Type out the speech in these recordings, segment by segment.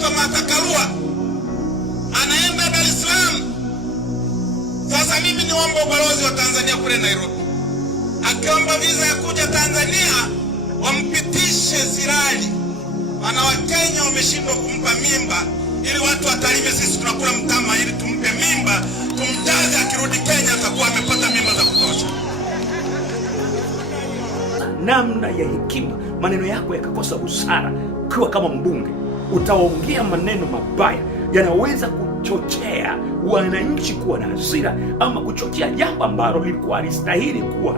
anaitwa Martha Karua anaenda Dar es Salaam. Sasa mimi niombe ubalozi wa Tanzania kule Nairobi, akiomba visa ya kuja Tanzania wampitishe Sirali, wana Wakenya wameshindwa kumpa mimba, ili watu watalime. Sisi tunakula mtama ili tumpe mimba, tumjaze, akirudi Kenya atakuwa amepata mimba za kutosha. Namna ya hekima, maneno yako yakakosa busara. Ukiwa kama mbunge utaongea maneno mabaya yanaweza kuchochea wananchi kuwa na hasira, ama kuchochea jambo ambalo lilikuwa halistahili kuwa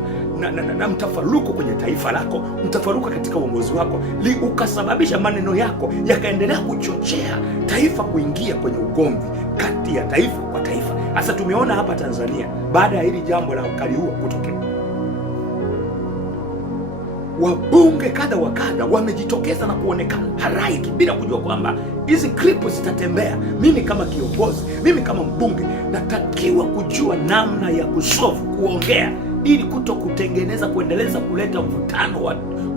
na mtafaruko kwenye taifa lako, mtafaruko katika uongozi wako, ukasababisha maneno yako yakaendelea kuchochea taifa kuingia kwenye ugomvi kati ya taifa kwa taifa. Sasa tumeona hapa Tanzania, baada ya hili jambo la Kaliua kutokea, wabunge kadha wa kadha wamejitokeza na kuonekana halaiki bila kujua kwamba hizi klipu zitatembea. Mimi kama kiongozi, mimi kama mbunge, natakiwa kujua namna ya kuongea ili kutengeneza, kuendeleza, kuleta mvutano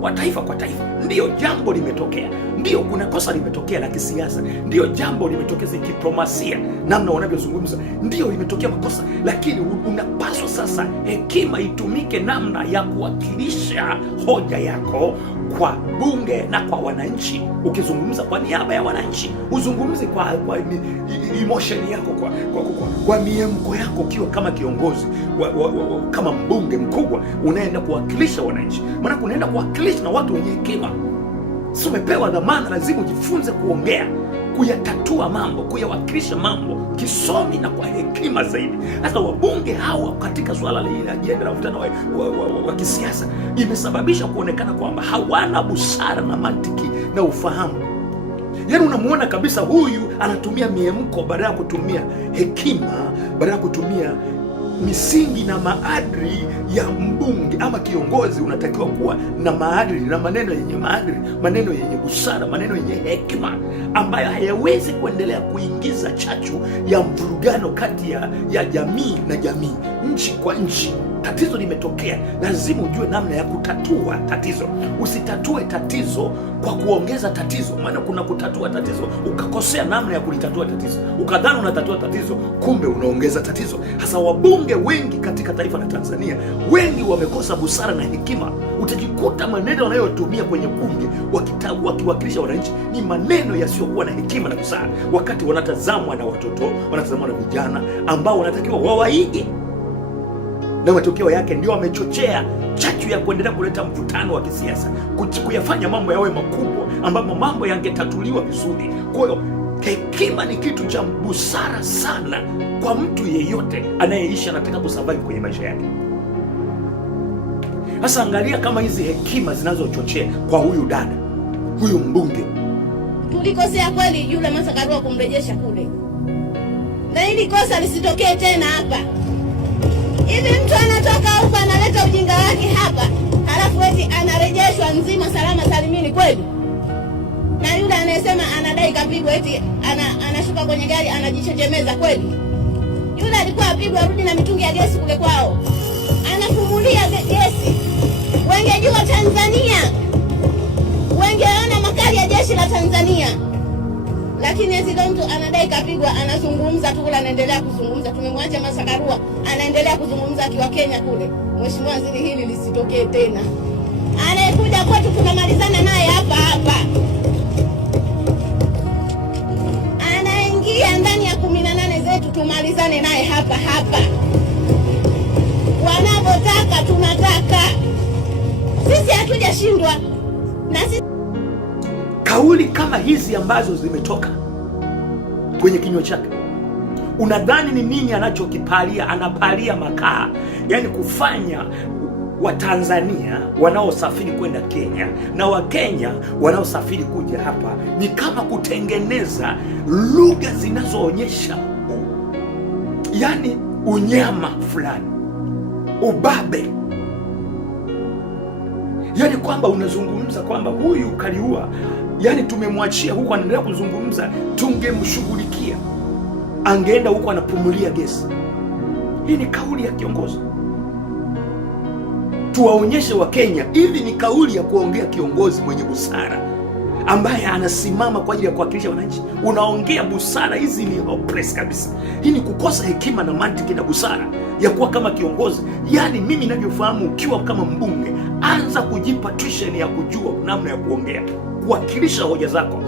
wa taifa kwa taifa. Ndiyo jambo limetokea, ndiyo kuna kosa limetokea la kisiasa, ndiyo jambo limetokea za diplomasia, namna wanavyozungumza, ndiyo limetokea makosa, lakini unapaswa sasa hekima itumike namna ya kuwakilisha hoja yako kwa bunge na kwa wananchi. Ukizungumza kwa niaba ya wananchi, uzungumzi kwa emotion yako, kwa miemko yako, ukiwa kama kiongozi kama mbunge mkubwa unaenda kuwakilisha wananchi. Maana unaenda kuwakilisha na watu wenye hekima. Si umepewa dhamana, lazima ujifunze kuongea, kuyatatua mambo, kuyawakilisha mambo kisomi na kwa hekima zaidi. Sasa wabunge hawa katika swala la ajenda la mvutano wa kisiasa imesababisha kuonekana kwamba hawana busara na mantiki na ufahamu. Yaani unamuona kabisa huyu anatumia miemko badala ya kutumia hekima, badala ya kutumia misingi na maadili ya mbunge ama kiongozi. Unatakiwa kuwa na maadili na maneno yenye maadili, maneno yenye busara, maneno yenye hekima, ambayo hayawezi kuendelea kuingiza chachu ya mvurugano kati ya jamii na jamii, nchi kwa nchi. Tatizo limetokea, lazima ujue namna ya kutatua tatizo. Usitatue tatizo kwa kuongeza tatizo, maana kuna kutatua tatizo ukakosea namna ya kulitatua tatizo, ukadhani unatatua tatizo, kumbe unaongeza tatizo. Hasa wabunge wengi katika taifa la Tanzania, wengi wamekosa busara na hekima. Utajikuta maneno wanayotumia kwenye bunge wakiwakilisha wananchi ni maneno yasiyokuwa na hekima na busara, wakati wanatazamwa na watoto, wanatazamwa na vijana ambao wanatakiwa wawaige, na matokeo yake ndio wamechochea chachu ya kuendelea kuleta mvutano wa kisiasa, kuyafanya mambo yawe makubwa ambapo mambo yangetatuliwa vizuri. Kwa hiyo hekima ni kitu cha busara sana kwa mtu yeyote anayeishi, anataka kusurvive kwenye maisha yake. Sasa angalia kama hizi hekima zinazochochea kwa huyu dada, huyu mbunge. Tulikosea kweli yule Martha Karua kumrejesha kule, na hili kosa lisitokee tena hapa. Hivi mtu anatoka huko analeta ujinga wake hapa, halafu eti anarejeshwa nzima salama salimini kweli? Na yule anayesema anadai kapigwa eti anashuka kwenye gari anajichechemeza kweli? Yule alikuwa apigwa arudi na mitungi ya gesi kule kwao, anafumulia gesi. Wengejua Tanzania, wengeona makali ya jeshi la Tanzania, lakini eti mtu anadai kapigwa, anazungumza tu kule, anaendelea kuzungumza. Tumemwacha Martha Karua anaendelea kuzungumza akiwa Kenya kule. Mheshimiwa Waziri, hili lisitokee tena. Anayekuja kwetu tunamalizana naye hapa hapa, anaingia ndani ya 18 zetu tumalizane naye hapa hapa. Wanavyotaka tunataka sisi, hatujashindwa. Na sisi kauli kama hizi ambazo zimetoka kwenye kinywa chake, unadhani ni nini anachokipalia? Anapalia makaa, yani kufanya Watanzania wanaosafiri kwenda Kenya na Wakenya wanaosafiri kuja hapa ni kama kutengeneza lugha zinazoonyesha yani unyama fulani, ubabe. Yani kwamba unazungumza kwamba huyu Kaliua, yani tumemwachia huko anaendelea kuzungumza, tungemshughulikia, angeenda huko anapumulia gesi. Hii ni kauli ya kiongozi. Tuwaonyeshe Wakenya hivi ni kauli ya kuongea kiongozi mwenye busara, ambaye anasimama kwa ajili ya kuwakilisha wananchi. Unaongea busara, hizi ni hopeless kabisa. Hii ni kukosa hekima na mantiki na busara ya kuwa kama kiongozi. Yaani mimi ninavyofahamu, ukiwa kama mbunge, anza kujipa tuition ya kujua namna ya kuongea, kuwakilisha hoja zako,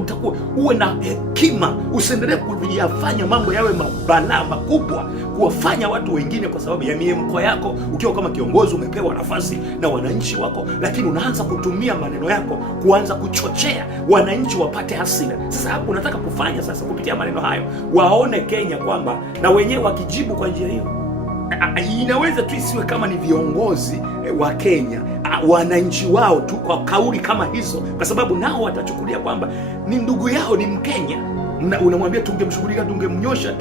utakuwa uwe na hekima. Usiendelee kuyafanya mambo yawe mabalaa makubwa, kuwafanya watu wengine kwa sababu ya miemko yako. Ukiwa kama kiongozi, umepewa nafasi na wananchi wako, lakini unaanza kutumia maneno yako kuanza kuchochea wananchi wapate hasira. Sasa hapo unataka kufanya sasa, kupitia maneno hayo waone Kenya kwamba na wenyewe wakijibu kwa njia hiyo, inaweza tu isiwe kama ni viongozi wa Kenya, wananchi wao tu kwa kauli kama hizo, kwa sababu nao watachukulia kwamba ni ndugu yao, ni Mkenya. Unamwambia tungemshughulika, tungemnyosha,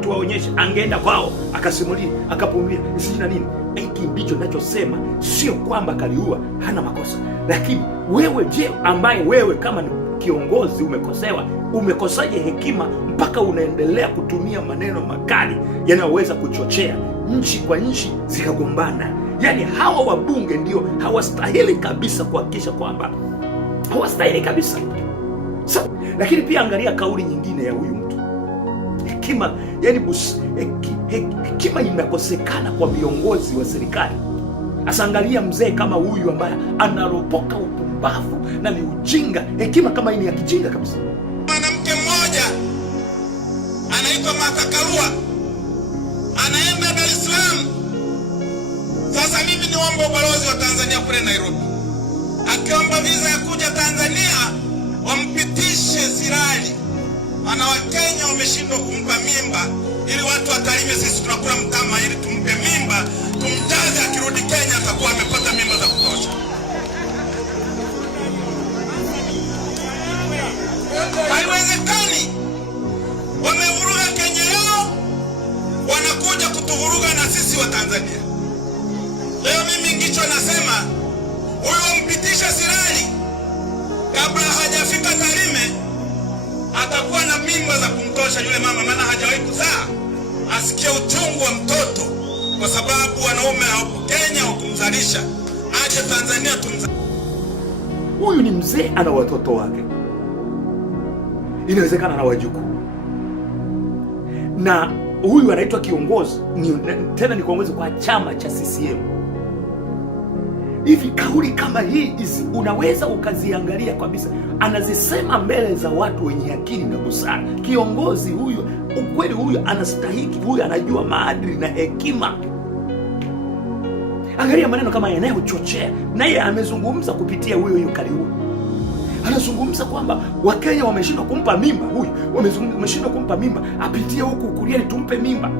tuwaonyeshe, angeenda kwao akasimulia, akapumbia sisi na nini. Hiki ndicho ninachosema, sio kwamba Kaliua hana makosa, lakini wewe, je, ambaye wewe kama ni kiongozi umekosewa, umekosaje hekima mpaka unaendelea kutumia maneno makali yanayoweza kuchochea nchi kwa nchi zikagombana? Yaani hawa wabunge ndio hawastahili kabisa, kuhakikisha kwamba hawastahili kabisa. So, lakini pia angalia kauli nyingine ya huyu mtu. Hekima, yani hekima imekosekana kwa viongozi wa serikali. Asangalia mzee kama huyu ambaye anaropoka upumbavu na ni ujinga. Hekima kama hii ni ya kijinga kabisa. Mwanamke mmoja anaitwa Martha Karua anaenda Dar es Salaam. Sasa mimi niombe ubalozi wa Tanzania kule Nairobi, akiomba visa ya kuja Tanzania wampitishe Sirali. Ana Wakenya wameshindwa kumpa mimba ili watu watalime, sisi tunakula mtama ili tumpe mimba, tumjaze, akirudi Kenya atakuwa amepata mimba za kutosha. Haiwezekani. Wamevuruga Kenya yao, wanakuja kutuvuruga na sisi wa Tanzania. Leo mimi ngicho nasema, huyo mpitisha Sirali kabla hajafika Tarime atakuwa na mimba za kumtosha yule mama, maana hajawahi kuzaa. Asikie uchungu wa mtoto, kwa sababu wanaume hapo Kenya wakumzalisha, aje Tanzania tumzalisha. Huyu ni mzee, ana watoto wake, inawezekana na wajukuu, na huyu anaitwa kiongozi, tena ni kiongozi kwa chama cha CCM. Hivi kauli kama hizi unaweza ukaziangalia kabisa, anazisema mbele za watu wenye akili na busara. Kiongozi huyu, ukweli huyu anastahiki, huyu anajua maadili na hekima. Angalia maneno kama yanayochochea, naye amezungumza kupitia huyo Kaliua. Anazungumza kwamba Wakenya wameshindwa kumpa mimba, huyu wameshindwa kumpa mimba, apitie huku Kuriani tumpe mimba.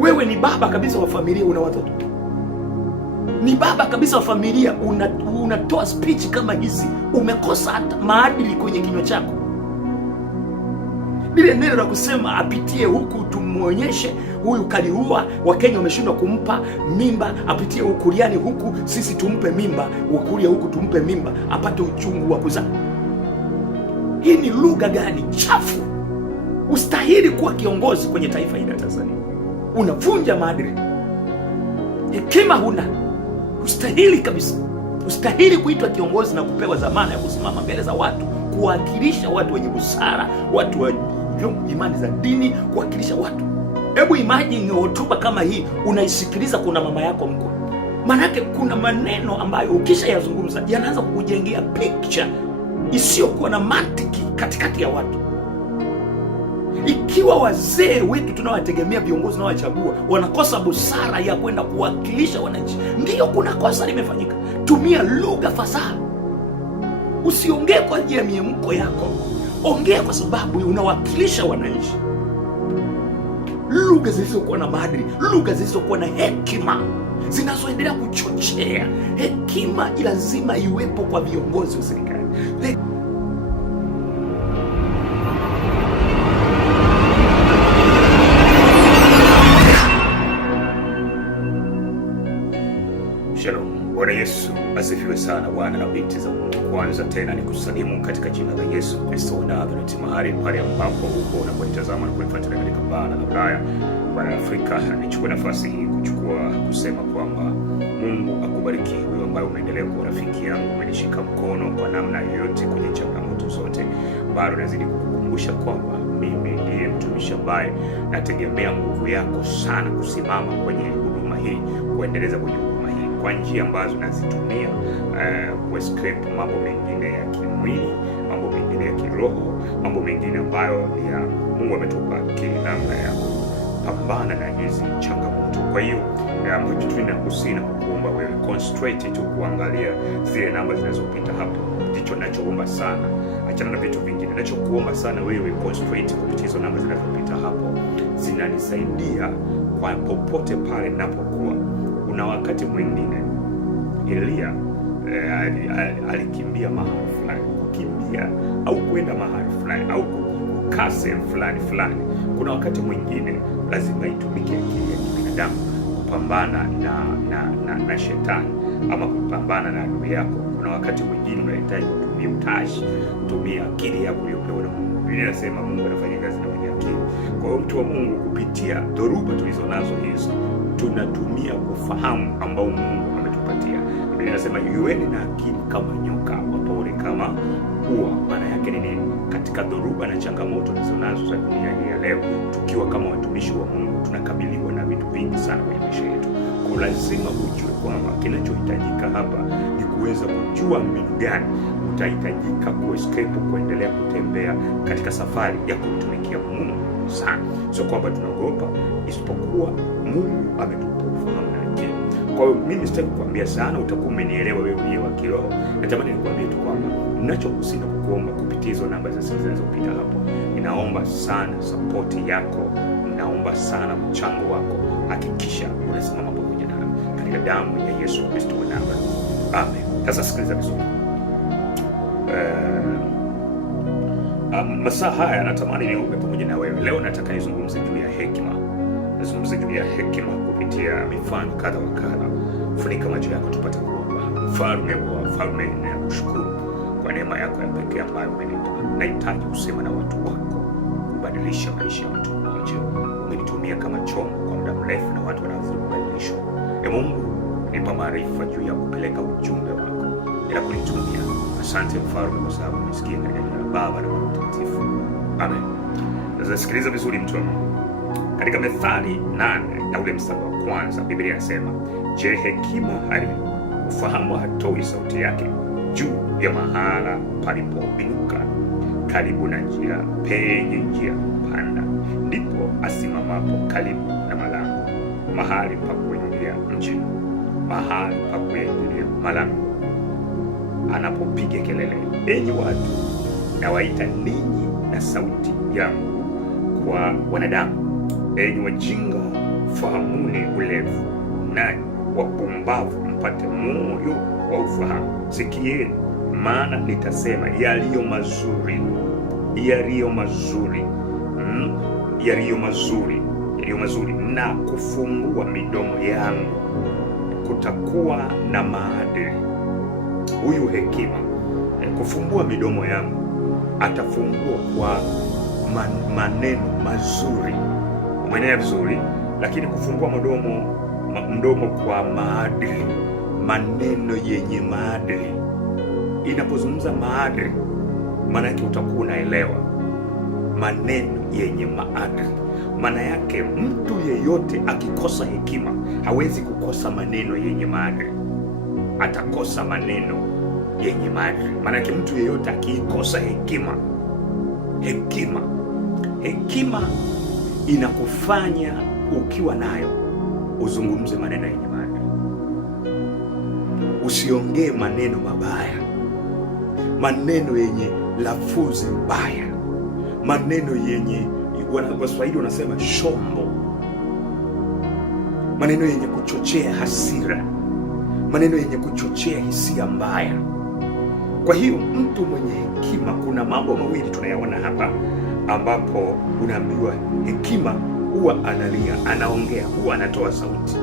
Wewe ni baba kabisa wa familia, una watoto, ni baba kabisa wa familia, unatoa speech kama hizi, umekosa hata maadili kwenye kinywa chako. Lile neno la kusema apitie huku tumuonyeshe huyu Kaliua, Wakenya wameshindwa kumpa mimba, apitie huku Kuriani, huku sisi tumpe mimba, Ukuria huku tumpe mimba, apate uchungu wa kuzaa. Hii ni lugha gani chafu? Ustahili kuwa kiongozi kwenye taifa hili la Tanzania. Unavunja maadili, hekima huna, ustahili kabisa. Ustahili kuitwa kiongozi na kupewa dhamana ya kusimama mbele za watu, kuwakilisha watu wenye busara, watu wa imani za dini, kuwakilisha watu. Hebu imagine hotuba kama hii unaisikiliza kuna mama yako mkwe. Manake kuna maneno ambayo ukisha yazungumza yanaanza kukujengea picture isiyokuwa na mantiki katikati ya watu. Ikiwa wazee wetu tunawategemea, viongozi tunaowachagua wanakosa busara ya kwenda kuwakilisha wananchi, ndiyo kuna kosa limefanyika. Tumia lugha fasaha. Usiongee kwa ajili ya miemko yako, ongea kwa sababu unawakilisha wananchi. Lugha zilizokuwa na maadili, lugha zilizokuwa na hekima, zinazoendelea kuchochea. Hekima lazima iwepo kwa viongozi wa serikali. Shalom. Bwana Yesu asifiwe sana, wana na binti za Mungu. Kwanza tena ni kusalimu katika jina la Yesu Kristo wa Nazareti, mahali pale ambapo uko unapoitazama na kuifuatilia katika bara la Ulaya, bara la Afrika. Nichukue nafasi hii kusema kwamba Mungu akubariki umeendelea kuwa rafiki yangu, umenishika mkono kwa namna yoyote kwenye changamoto zote, bado nazidi kukukumbusha kwamba mimi ndiye mtumishi ambaye nategemea nguvu yako sana kusimama kwenye huduma hii, kuendeleza kwenye huduma hii kwa njia ambazo nazitumia kuescape mambo mengine ya kimwili, mambo mengine ya kiroho, mambo mengine ambayo ya Mungu ametupa akili namna ya kupambana na hizi changamoto. Kwa hiyo ambacho tunakusina kukuomba wewe concentrate tu kuangalia zile namba zinazopita hapo, ndicho ninachoomba sana. Achana na vitu vingine, ninachokuomba sana wewe concentrate kupitia hizo namba zinazopita hapo, zinanisaidia kwa popote pale ninapokuwa. Kuna wakati mwingine Elia alikimbia mahali fulani, kukimbia au kwenda mahali fulani au kukaa sehemu fulani. Kuna wakati mwingine lazima itumike akili ya kibinadamu kupambana na shetani ama kupambana na adui yako. Kuna wakati mwingine unahitaji kutumia utashi, kutumia akili yako uliyopewa na Mungu. Biblia inasema Mungu anafanya kazi na wenye akili. Kwa hiyo mtu wa Mungu, kupitia dhoruba tulizo nazo hizo, tunatumia ufahamu ambao Mungu ametupatia. Biblia inasema yueni na akili kama nyoka, wapole kama ua. Maana yake ni nini? Katika dhoruba na changamoto tulizo nazo za dunia hii ya leo, tukiwa kama watumishi wa Mungu, tunakabiliwa na vitu vingi sana kwenye maisha yetu. Kwa lazima ujue kwamba kinachohitajika hapa ni kuweza kujua mbinu gani utahitajika kuescape, kuendelea kutembea katika safari ya kumtumikia Mungu sana. Sio kwamba tunaogopa, isipokuwa Mungu ametupa ufahamu na akili. Kwa hiyo mimi sitaki kukuambia sana, utakuwa umenielewa wewe uliye wa kiroho. Natamani nikwambie tu kwamba ninachokusina kukuomba kupitia hizo namba za simu zinazopita hapo, ninaomba sana support yako, ninaomba sana mchango wako. Hakikisha unasimama pamoja nami katika damu ya Yesu Kristo wa Nazareti. Amen. Sasa sikiliza vizuri. Masaa haya natamani niombe pamoja na wewe. Leo nataka nizungumze juu ya hekima. Nazungumza juu ya hekima kupitia mifano kadha wa kadha. Funika macho yako tupate kuomba. Mfalme wa wafalme, ninakushukuru kwa neema yako ya pekee ambayo umenipa. Nahitaji kusema na watu wako, kubadilisha maisha ya mtu mmoja. Umenitumia kama chombo kwa muda mrefu na watu wanaweza kubadilishwa. Mungu, nipa maarifa juu ya kupeleka ujumbe wako bila kunitumia. Asante Mfalme kwa sababu umesikia katika jina la Baba na Mwana Mtakatifu. Amen. Sasa sikiliza vizuri mtu wa Mungu. Katika Methali 8 na ule mstari wa kwanza, Biblia inasema, je, hekima ufahamu hatoi sauti yake juu ya mahala palipoinuka, karibu na njia, penye njia panda, ndipo asimamapo karibu na malango, mahali pa kuingia mji, mahali pa kuingilia malango, anapopiga kelele, enyi watu, nawaita ninyi na sauti yangu kwa wanadamu. Enyi wajinga, fahamuni ulevu, nanyi wapumbavu mpate moyo wa ufahamu. Sikieni, maana nitasema yaliyo mazuri, na kufungua midomo yangu, kutakuwa na maadili. Huyu hekima, kufungua midomo yangu, atafungua kwa maneno mazuri. Umeelewa vizuri? Lakini kufungua mdomo kwa maadili, maneno yenye maadili. Inapozungumza maadili, maana yake utakuwa unaelewa maneno yenye maadili. Maana yake mtu yeyote akikosa hekima hawezi kukosa maneno yenye maadili, atakosa maneno yenye maadili. Maana yake mtu yeyote akikosa hekima inakufanya ukiwa nayo uzungumze maneno yenye maadili. Usiongee maneno mabaya, maneno yenye lafuzi mbaya, maneno yenye Waswahili wanasema shombo, maneno yenye kuchochea hasira, maneno yenye kuchochea hisia mbaya. Kwa hiyo mtu mwenye hekima, kuna mambo mawili tunayaona hapa, ambapo unaambiwa hekima huwa analia, anaongea, huwa anatoa sauti,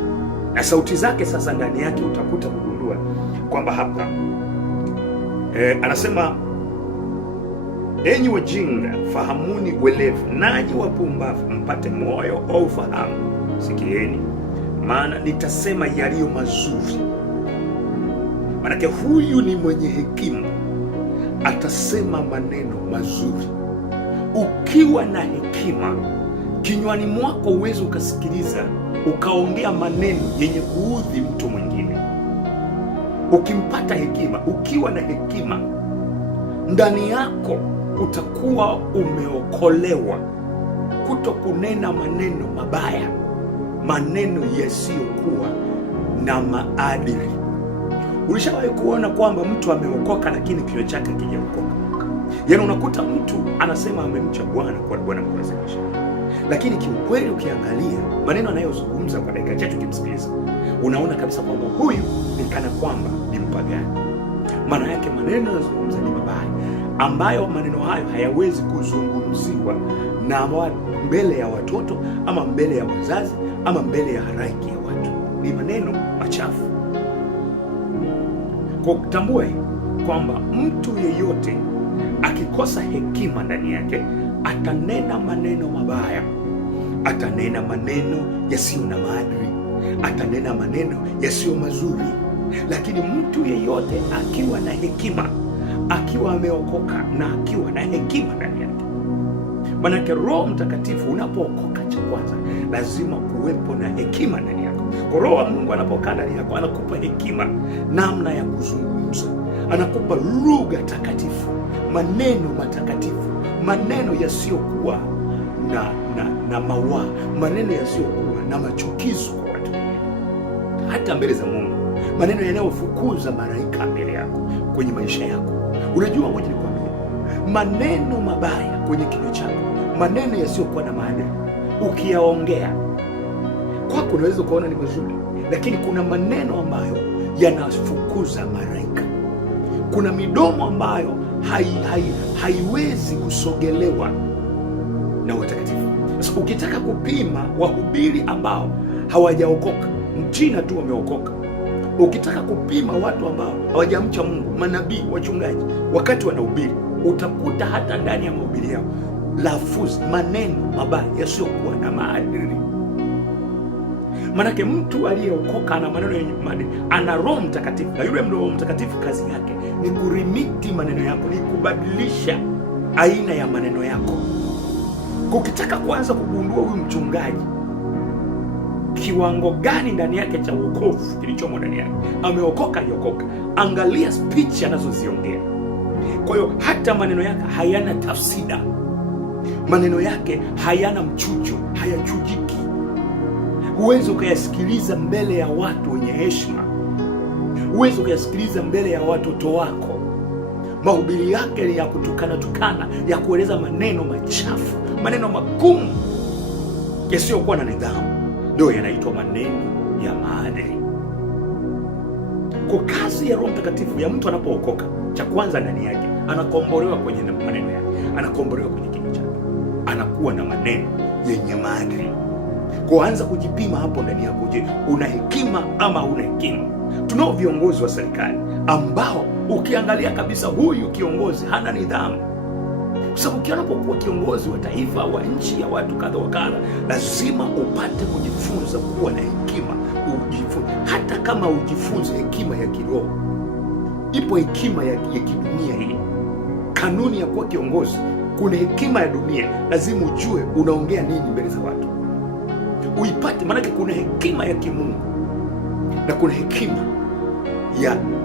na sauti zake sasa ndani yake utakuta kugundua kwamba hapa anasema, enyi wajinga, fahamuni uelevu, nanyi wapumbavu mpate moyo wa ufahamu. Sikieni, maana nitasema yaliyo mazuri. Manake huyu ni mwenye hekima, atasema maneno mazuri. Ukiwa na hekima, kinywani mwako uweze ukasikiliza ukaongea maneno yenye kuudhi mtu mwingine. Ukimpata hekima, ukiwa na hekima ndani yako, utakuwa umeokolewa kuto kunena maneno mabaya, maneno yasiyokuwa na maadili. Ulishawahi kuona kwamba mtu ameokoka lakini kinywa chake hakijaokoka? Yaani unakuta mtu anasema amemcha Bwana kwa Bwana mkuwezesha, lakini kiukweli ukiangalia maneno anayozungumza kwa dakika chache ukimsikiliza, unaona kabisa kwamba huyu ni kana kwamba ni mpagani. Maana yake maneno yanayozungumza ni mabaya, ambayo maneno hayo hayawezi kuzungumziwa na mbele ya watoto ama mbele ya wazazi ama mbele ya halaiki ya watu. Ni maneno machafu. Kwa kutambua kwamba mtu yeyote akikosa hekima ndani yake atanena maneno mabaya, atanena maneno yasiyo na maadili, atanena maneno yasiyo mazuri. Lakini mtu yeyote akiwa na hekima, akiwa ameokoka na akiwa na hekima ndani yake, manake Roho Mtakatifu unapookoka, cha kwanza lazima kuwepo na hekima ndani yako. Kwa Roho wa Mungu anapokaa ndani yako, anakupa hekima namna ya kuzungumza, anakupa lugha takatifu, maneno matakatifu, maneno yasiyokuwa na mawa, maneno yasiyokuwa na machukizo kwa watu wengine, hata mbele za Mungu, maneno yanayofukuza malaika mbele yako kwenye maisha yako. Unajua, ngoja nikwambie, maneno mabaya kwenye kinywa chako, maneno yasiyokuwa na maadili, ukiyaongea kwako unaweza kuona ni mazuri, lakini kuna maneno ambayo yanafukuza malaika. Kuna midomo ambayo haiwezi kusogelewa na watakatifu. Sasa ukitaka kupima wahubiri ambao hawajaokoka, mjina tu wameokoka, ukitaka kupima watu ambao hawajamcha Mungu, manabii, wachungaji, wakati wanahubiri, utakuta hata ndani ya mahubiri yao lafuzi, maneno mabaya yasiyokuwa na maadili. Manake mtu aliyeokoka ana maneno yenye maadili, ana Roho Mtakatifu, na yule Roho Mtakatifu kazi yake ni kurimiti maneno yako, ni kubadilisha aina ya maneno yako. Ukitaka kuanza kugundua huyu mchungaji kiwango gani ndani yake cha wokovu kilichomo ndani yake, ameokoka hajaokoka, angalia speech anazoziongea. Kwa hiyo hata maneno yake hayana tafsida, maneno yake hayana mchujo, hayachujiki. Huwezi ukayasikiliza mbele ya watu wenye heshima, huwezi ukayasikiliza mbele ya watoto wako. Mahubiri yake ni ya kutukana, ya kueleza maneno machafu, maneno magumu yasiyokuwa na nidhamu, ndio yanaitwa maneno ya maadili. Kwa kazi ya Roho Mtakatifu ya mtu anapookoka, cha kwanza ndani yake anakombolewa kwenye maneno yake, anakombolewa kwenye kinywa chake, anakuwa na maneno yenye maadili. Kuanza kujipima hapo ndani yako, je, una hekima ama huna hekima? Tunao viongozi wa serikali ambao ukiangalia kabisa huyu kiongozi hana nidhamu. Kwa sababu unapokuwa kiongozi wa taifa, wa nchi, ya watu kadha wa kadha, lazima upate kujifunza kuwa na hekima. Hata kama ujifunze hekima ya kiroho, ipo hekima ya kidunia hii. Kanuni ya kuwa kiongozi, kuna hekima ya dunia, lazima ujue unaongea nini mbele za watu, uipate. Maanake kuna hekima ya kimungu na kuna hekima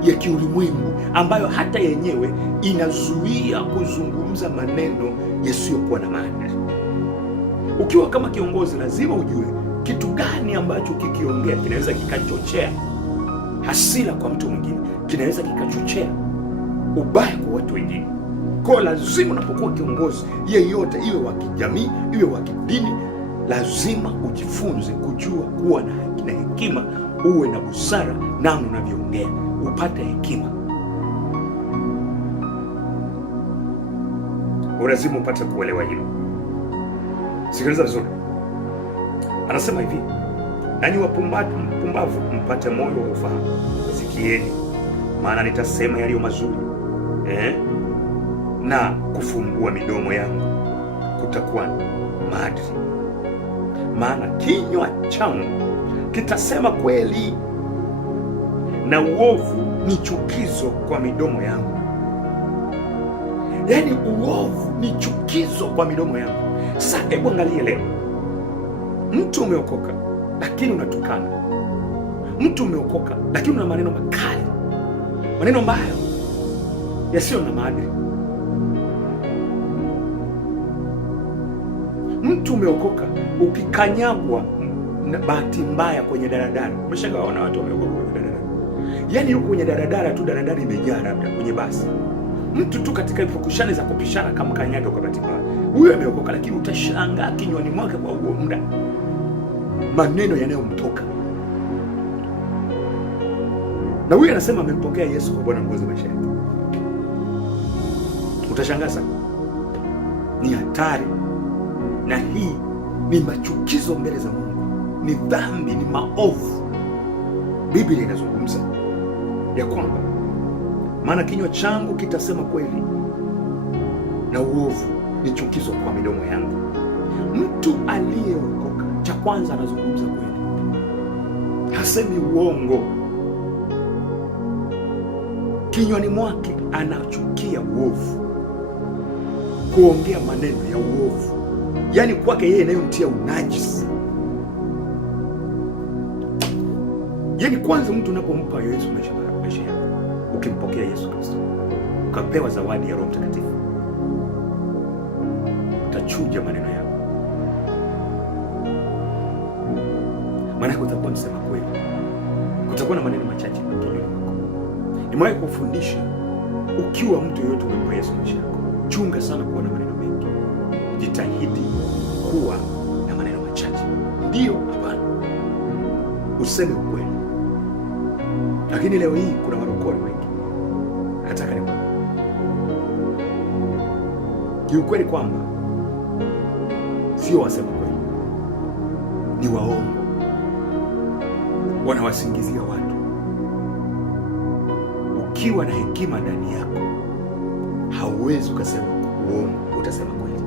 ya kiulimwengu ambayo hata yenyewe inazuia kuzungumza maneno yasiyokuwa na maana. Ukiwa kama kiongozi, lazima ujue kitu gani ambacho kikiongea kinaweza kikachochea hasira kwa mtu mwingine, kinaweza kikachochea ubaya kwa watu wengine. Kwa lazima unapokuwa kiongozi yeyote, iwe wa kijamii, iwe wa kidini, lazima ujifunze kujua kuwa na hekima, uwe na busara namna unavyoongea, upate hekima. Lazima upate kuelewa hilo. Sikiliza vizuri, anasema hivi: nanyi wapumbavu mpate moyo wa ufahamu, sikieni, maana nitasema yaliyo mazuri, na kufumbua midomo yangu kutakuwa maadili. Maana kinywa changu kitasema kweli, na uovu ni chukizo kwa midomo yangu. Yaani uovu ni chukizo kwa midomo yangu. Sasa hebu angalia leo, mtu umeokoka lakini unatukana, mtu umeokoka lakini una maneno makali, maneno ambayo yasiyo na maadili. Mtu umeokoka ukikanyagwa na bahati mbaya kwenye daladala. Umeshaona watu wameokoka kwenye daladala, yaani yuko kwenye daladala tu, daladala imejaa, labda kwenye basi, mtu tu katika pukushani za kupishana kama kanyaga kwa bahati mbaya, huyo ameokoka, lakini utashangaa kinywani mwake kwa huo muda maneno yanayomtoka, na huyo anasema amempokea Yesu kwa Bwana Mwokozi maisha yake. Utashangaa sana. Ni hatari, na hii ni machukizo mbele za Mungu, ni dhambi, ni maovu. Biblia inazungumza ya kwamba maana kinywa changu kitasema kweli, na uovu ni chukizo kwa midomo yangu. Mtu aliyeokoka, cha kwanza anazungumza kweli, hasemi uongo. Kinywani mwake anachukia uovu, kuongea maneno ya uovu, yaani kwake yeye inayomtia unajisi. Yaani kwanza mtu unapompa Yesu maisha yako, ukimpokea Yesu Kristo, ukapewa zawadi ya Roho Mtakatifu, utachuja maneno yako, maana utakuwa msema kweli, kutakuwa na maneno machache kinywani mwako. Nimewahi kufundisha, ukiwa mtu yoyote umempa Yesu maisha yako, chunga sana kuwa na maneno mengi, jitahidi kuwa na maneno machache. Ndio, hapana, useme ukweli. Lakini leo hii kuna warokore wengi, nataka nikwambie kiukweli kwamba sio wasema kweli, ni waongo, wanawasingizia watu. Ukiwa na hekima ndani yako, hauwezi ukasema uongo, utasema kweli.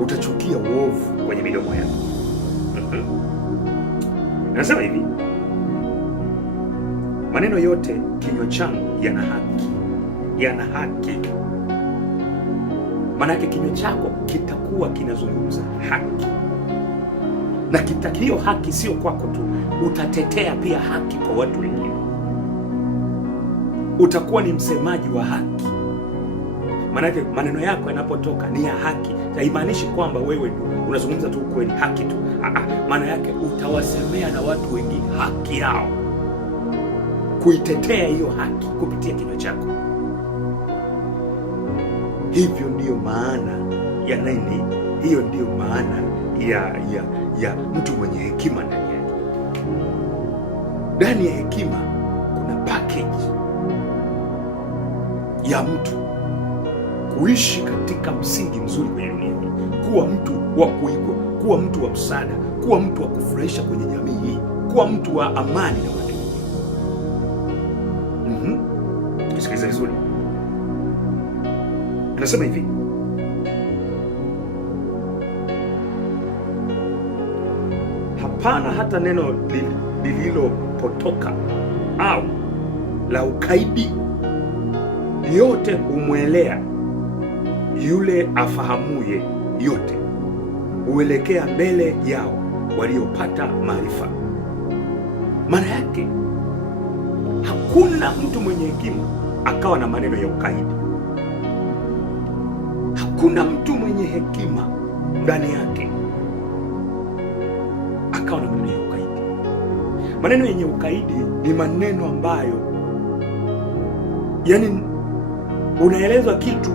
Utachukia uovu kwenye midomo yako. Nasema hivi, maneno yote kinywa changu yana haki, yana haki. Maana yake kinywa chako kitakuwa kinazungumza haki, na hiyo haki sio kwako tu, utatetea pia haki kwa watu wengine. Utakuwa ni msemaji wa haki. Maana yake maneno yako yanapotoka ni ya haki. Haimaanishi kwamba wewe unazungumza tu ukweli, haki tu. Maana yake utawasemea na watu wengine haki yao, kuitetea hiyo haki kupitia kinywa chako. Hivyo ndiyo maana ya nini? Hiyo ndiyo maana ya mtu mwenye hekima ndani yake. Ndani ya hekima kuna package ya mtu kuishi katika msingi mzuri kwenye dunia hii, kuwa mtu wa kuigwa, kuwa mtu wa msaada, kuwa mtu wa kufurahisha kwenye jamii hii, kuwa mtu wa amani na watu. Sikiliza vizuri, anasema hivi, hapana hata neno lililopotoka au la ukaidi yote umwelea yule afahamuye yote, uelekea mbele yao waliopata maarifa. Maana yake hakuna mtu mwenye hekima akawa na maneno ya ukaidi. Hakuna mtu mwenye hekima ndani yake akawa na maneno ya ukaidi. Maneno yenye ukaidi ni maneno ambayo, yani, unaelezwa kitu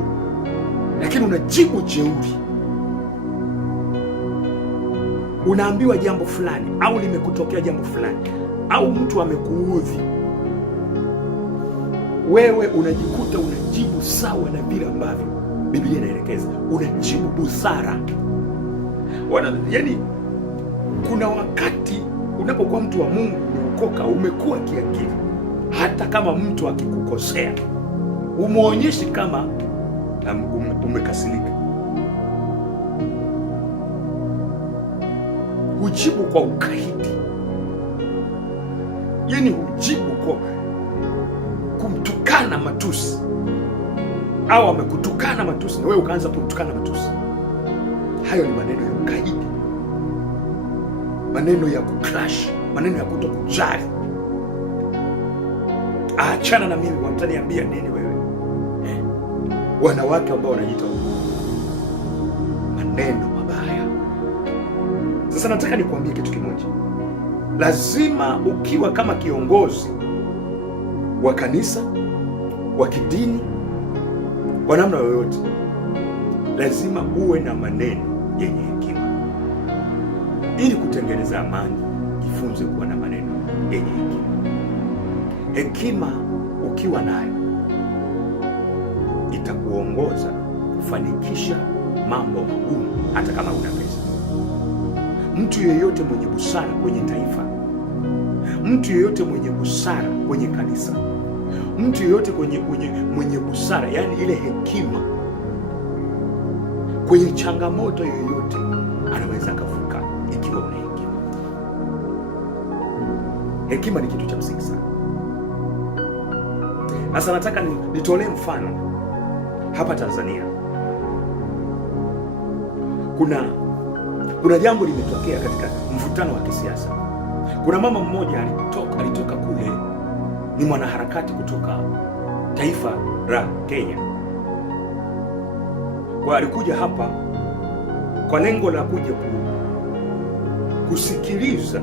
lakini unajibu jeuri. Unaambiwa jambo fulani au limekutokea jambo fulani au mtu amekuudhi, wewe unajikuta unajibu sawa na vile ambavyo Biblia inaelekeza. Unajibu busara. Yani, kuna wakati unapokuwa mtu wa Mungu, umeokoka, umekuwa kiakili, hata kama mtu akikukosea umuonyeshi kama umekasirika. Hujibu kwa ukaidi, yani hujibu kwa kutukana matusi au amekutukana matusi na wewe ukaanza kutukana matusi, hayo ni maneno ya ukaidi, maneno ya kucrash, maneno ya kutokujali. Achana na mimi, wataniambia nini wewe? Wanawake ambao wanajiita maneno mabaya. Sasa nataka nikuambie kitu kimoja. Lazima ukiwa kama kiongozi wa kanisa, wa kidini, kwa namna yoyote, lazima uwe na maneno yenye hekima. Ili kutengeneza amani, jifunze kuwa na maneno yenye hekima. Hekima ukiwa nayo itakuongoza kufanikisha mambo magumu hata kama una pesa. Mtu yeyote mwenye busara kwenye taifa, mtu yeyote mwenye busara kwenye kanisa, mtu yeyote mwenye busara, yani ile hekima, kwenye changamoto yoyote anaweza akavuka ikiwa una hekima. Hekima ni kitu cha msingi sana. Sasa nataka nitolee mfano hapa Tanzania. Kuna jambo limetokea katika mvutano wa kisiasa. Kuna mama mmoja alitoka kule, ni mwanaharakati kutoka taifa la Kenya. Kwa alikuja hapa kwa lengo la kuja kusikiliza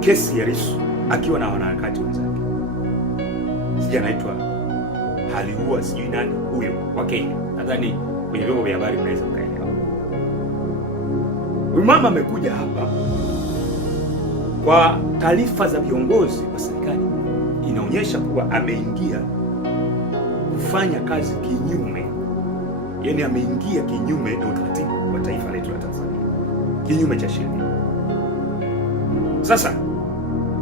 kesi ya Lissu akiwa na wanaharakati wenzake. Sija naitwa Haliua sijui nani huyo wa Kenya. Nadhani kwenye vyombo vya habari mnaweza mkaelewa. Huyu mama amekuja hapa kwa taarifa za viongozi wa serikali, inaonyesha kuwa ameingia kufanya kazi kinyume, yani ameingia kinyume na utaratibu wa taifa letu la Tanzania, kinyume cha sheria. Sasa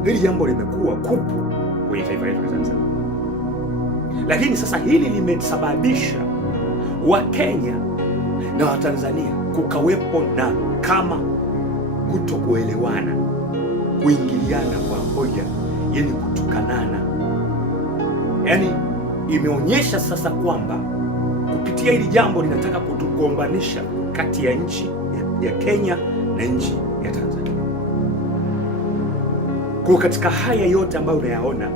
hili jambo limekuwa kupu kwenye taifa letu la Tanzania, lakini sasa hili limesababisha Wakenya na Watanzania kukawepo na kama kutokuelewana, kuingiliana kwa hoja, yani kutukanana. Yani imeonyesha sasa kwamba kupitia hili jambo linataka kutugombanisha kati ya nchi ya Kenya na nchi ya Tanzania. Kwa katika haya yote ambayo unayaona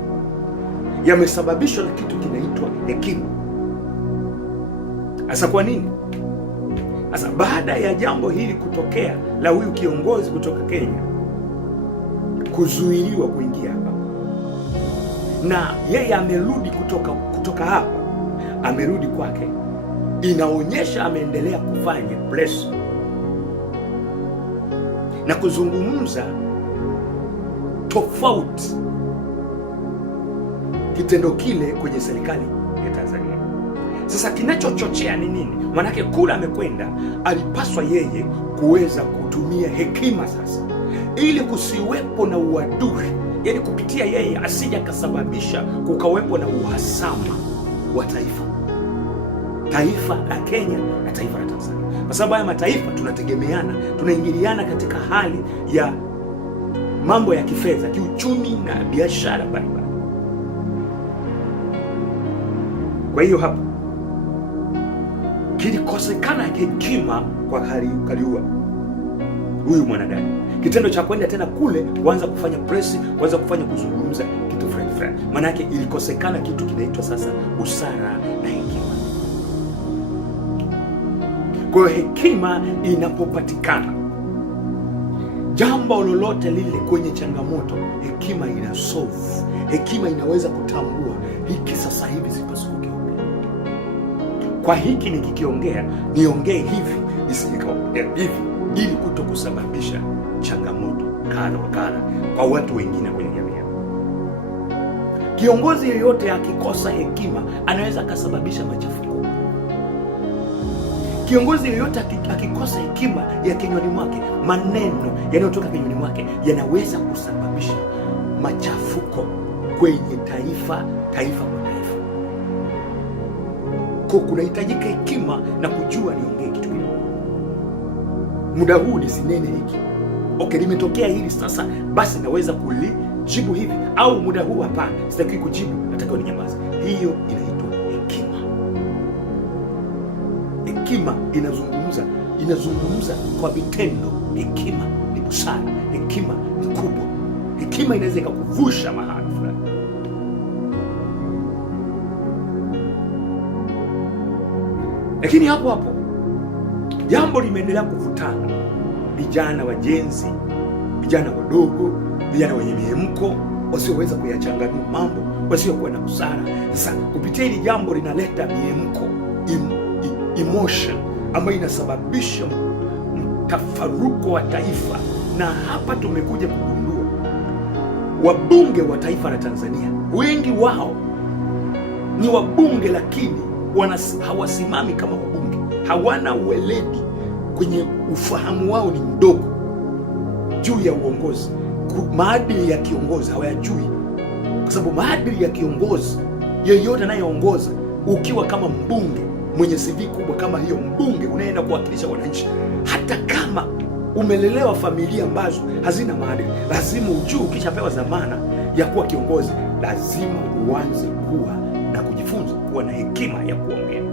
yamesababishwa na kitu kinaitwa hekima. Sasa kwa nini? Sasa baada ya jambo hili kutokea la huyu kiongozi kutoka Kenya kuzuiliwa kuingia hapa, na yeye amerudi kutoka hapa, amerudi kwake, inaonyesha ameendelea kufanya press na kuzungumza tofauti kitendo kile kwenye serikali ya Tanzania. Sasa kinachochochea ni nini? Manake kula amekwenda, alipaswa yeye kuweza kutumia hekima sasa, ili kusiwepo na uadui, yani kupitia yeye asija kasababisha kukawepo na uhasama wa taifa la Kenya na taifa la Tanzania, kwa sababu haya mataifa tunategemeana, tunaingiliana katika hali ya mambo ya kifedha, kiuchumi na biashara mbalimbali. Kwa hiyo hapa kilikosekana hekima kwa Haliua huyu mwanadada, kitendo cha kwenda tena kule kuanza kufanya press, kuanza kufanya kuzungumza kitu fulani. Maana yake ilikosekana kitu kinaitwa sasa busara na hekima. Kwa hiyo hekima inapopatikana, jambo lolote lile kwenye changamoto, hekima ina solve. Hekima inaweza kutambua hiki sasa hivi sipaswi kukiongea, kwa hiki nikikiongea niongee hivi, nisikaongea hivi, ili kuto kusababisha changamoto kadha wa kadha kwa watu wengine kwenye jamii. Kiongozi yeyote akikosa hekima anaweza akasababisha machafuko. Kiongozi yeyote akikosa hekima ya kinywani mwake, maneno yanayotoka kinywani mwake yanaweza kusababisha machafuko kwenye taifa kwa taifa. Kwa kunahitajika hekima na kujua niongee kitu gani. Muda huu nisinene hiki. Okay, limetokea hili sasa, basi naweza jibu hivi au muda huu hapana, sitaki kujibu, nataka ninyamaze. Hiyo inaitwa hekima. Hekima inazungumza kwa vitendo. Hekima ni busara, hekima ni kubwa, hekima inaweza ikakuvusha mahali fulani. Lakini hapo hapo jambo limeendelea kuvutana, vijana wajenzi, vijana wadogo, vijana wenye mihemko, wasioweza kuyachanganua mambo, wasiokuwa na busara. Sasa kupitia hili jambo linaleta mihemko, emotion ambayo inasababisha mtafaruko wa taifa. Na hapa tumekuja kugundua wabunge wa taifa la Tanzania, wengi wao ni wabunge, lakini hawasimami kama wabunge, hawana uweledi, kwenye ufahamu wao ni mdogo juu ya uongozi. Maadili ya kiongozi hawayajui, kwa sababu maadili ya kiongozi yeyote anayeongoza, ukiwa kama mbunge mwenye CV kubwa kama hiyo, mbunge unaenda kuwakilisha wananchi, hata kama umelelewa familia ambazo hazina maadili, lazima ujue, ukishapewa dhamana ya kuwa kiongozi, lazima uanze kuwa na kujifunza kuwa na hekima ya kuongea.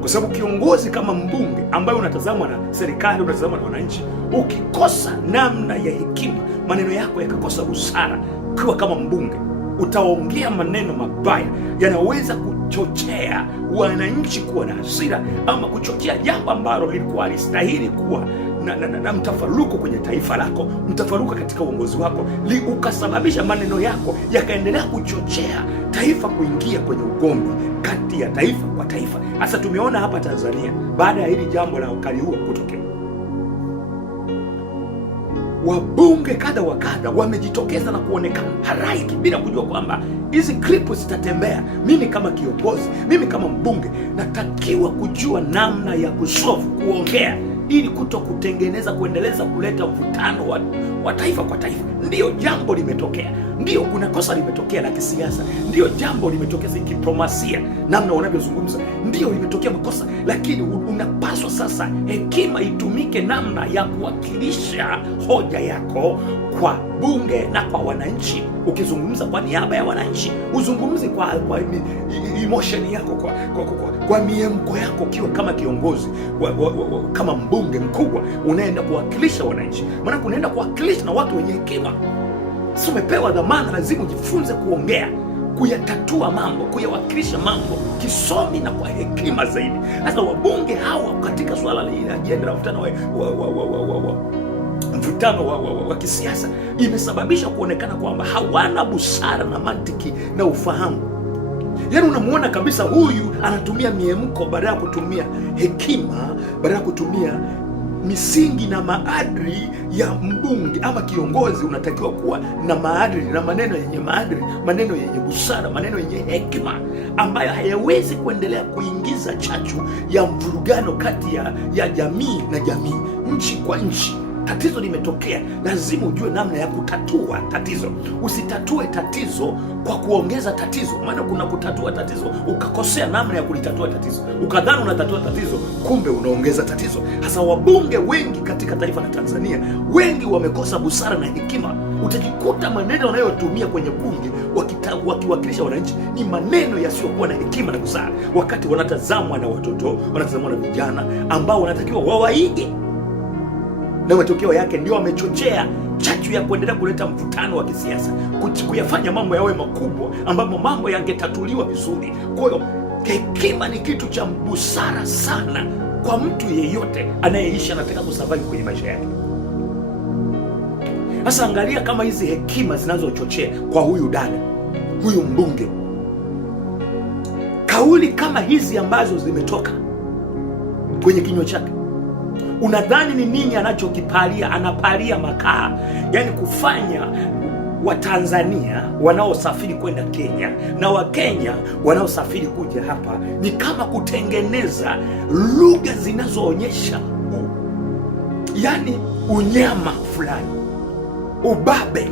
Kwa sababu kiongozi kama mbunge ambaye unatazamwa na serikali, unatazamwa na wananchi, ukikosa namna ya hekima, maneno yako yakakosa busara, ukiwa kama mbunge utaongea maneno mabaya yanaweza kuchochea wananchi kuwa na hasira, ama kuchochea jambo ambalo lilikuwa halistahili kuwa na mtafaruko kwenye taifa lako, mtafaruko katika uongozi wako, ukasababisha maneno yako yakaendelea kuchochea taifa kuingia kwenye ugomvi kati ya taifa kwa taifa. Sasa tumeona hapa Tanzania, baada ya hili jambo la Kaliua kutokea, wabunge kadha wa kadha wamejitokeza na kuonekana halaiki bila kujua kwamba hizi klipu zitatembea. Mimi kama kiongozi, mimi kama mbunge, natakiwa kujua namna ya kusolve, kuongea, ili kutengeneza, kuendeleza, kuleta mvutano wa taifa kwa taifa. Ndiyo jambo limetokea, ndiyo kuna kosa limetokea la kisiasa, ndiyo jambo limetokea kidiplomasia, namna wanavyozungumza, ndiyo limetokea makosa, lakini unapaswa sasa hekima itumike namna ya kuwakilisha hoja yako kwa bunge na kwa wananchi. Ukizungumza kwa niaba ya wananchi, uzungumzi kwa emotion yako, kwa miemko yako, ukiwa kama kiongozi kama mbunge mkubwa unaenda kuwakilisha wananchi, maana unaenda kuwakilisha na watu wenye hekima. Si umepewa dhamana, lazima ujifunze kuongea, kuyatatua mambo, kuyawakilisha mambo kisomi na kwa hekima zaidi. Sasa wabunge hawa katika swala la ajenda la mvutano wa kisiasa imesababisha kuonekana kwamba hawana busara na mantiki na ufahamu. Yaani unamuona kabisa huyu anatumia miemko badala ya kutumia hekima, badala ya kutumia misingi na maadili ya mbunge ama kiongozi. Unatakiwa kuwa na maadili na maneno yenye maadili, maneno yenye busara, maneno yenye hekima, ambayo hayawezi kuendelea kuingiza chachu ya mvurugano kati ya jamii na jamii, nchi kwa nchi. Tatizo limetokea, lazima ujue namna ya kutatua tatizo. Usitatue tatizo kwa kuongeza tatizo, maana kuna kutatua tatizo ukakosea namna ya kulitatua tatizo, ukadhani unatatua tatizo, kumbe unaongeza tatizo. Hasa wabunge wengi katika taifa la Tanzania, wengi wamekosa busara na hekima. Utajikuta maneno wanayotumia kwenye bunge wakiwakilisha wananchi ni maneno yasiyokuwa na hekima na busara, wakati wanatazamwa na watoto, wanatazamwa na vijana ambao wanatakiwa wawaige, na matokeo yake ndio wamechochea chachu ya kuendelea kuleta mvutano wa kisiasa, kuyafanya mambo yawe makubwa ambapo mambo yangetatuliwa vizuri. Kwa hiyo hekima ni kitu cha busara sana kwa mtu yeyote anayeishi, anataka kusurvive kwenye maisha yake. Sasa angalia kama hizi hekima zinazochochea kwa huyu dada, huyu mbunge, kauli kama hizi ambazo zimetoka kwenye kinywa chake, unadhani ni nini anachokipalia? Anapalia makaa, yani kufanya Watanzania wanaosafiri kwenda Kenya na Wakenya wanaosafiri kuja hapa ni kama kutengeneza lugha zinazoonyesha yani unyama fulani, ubabe,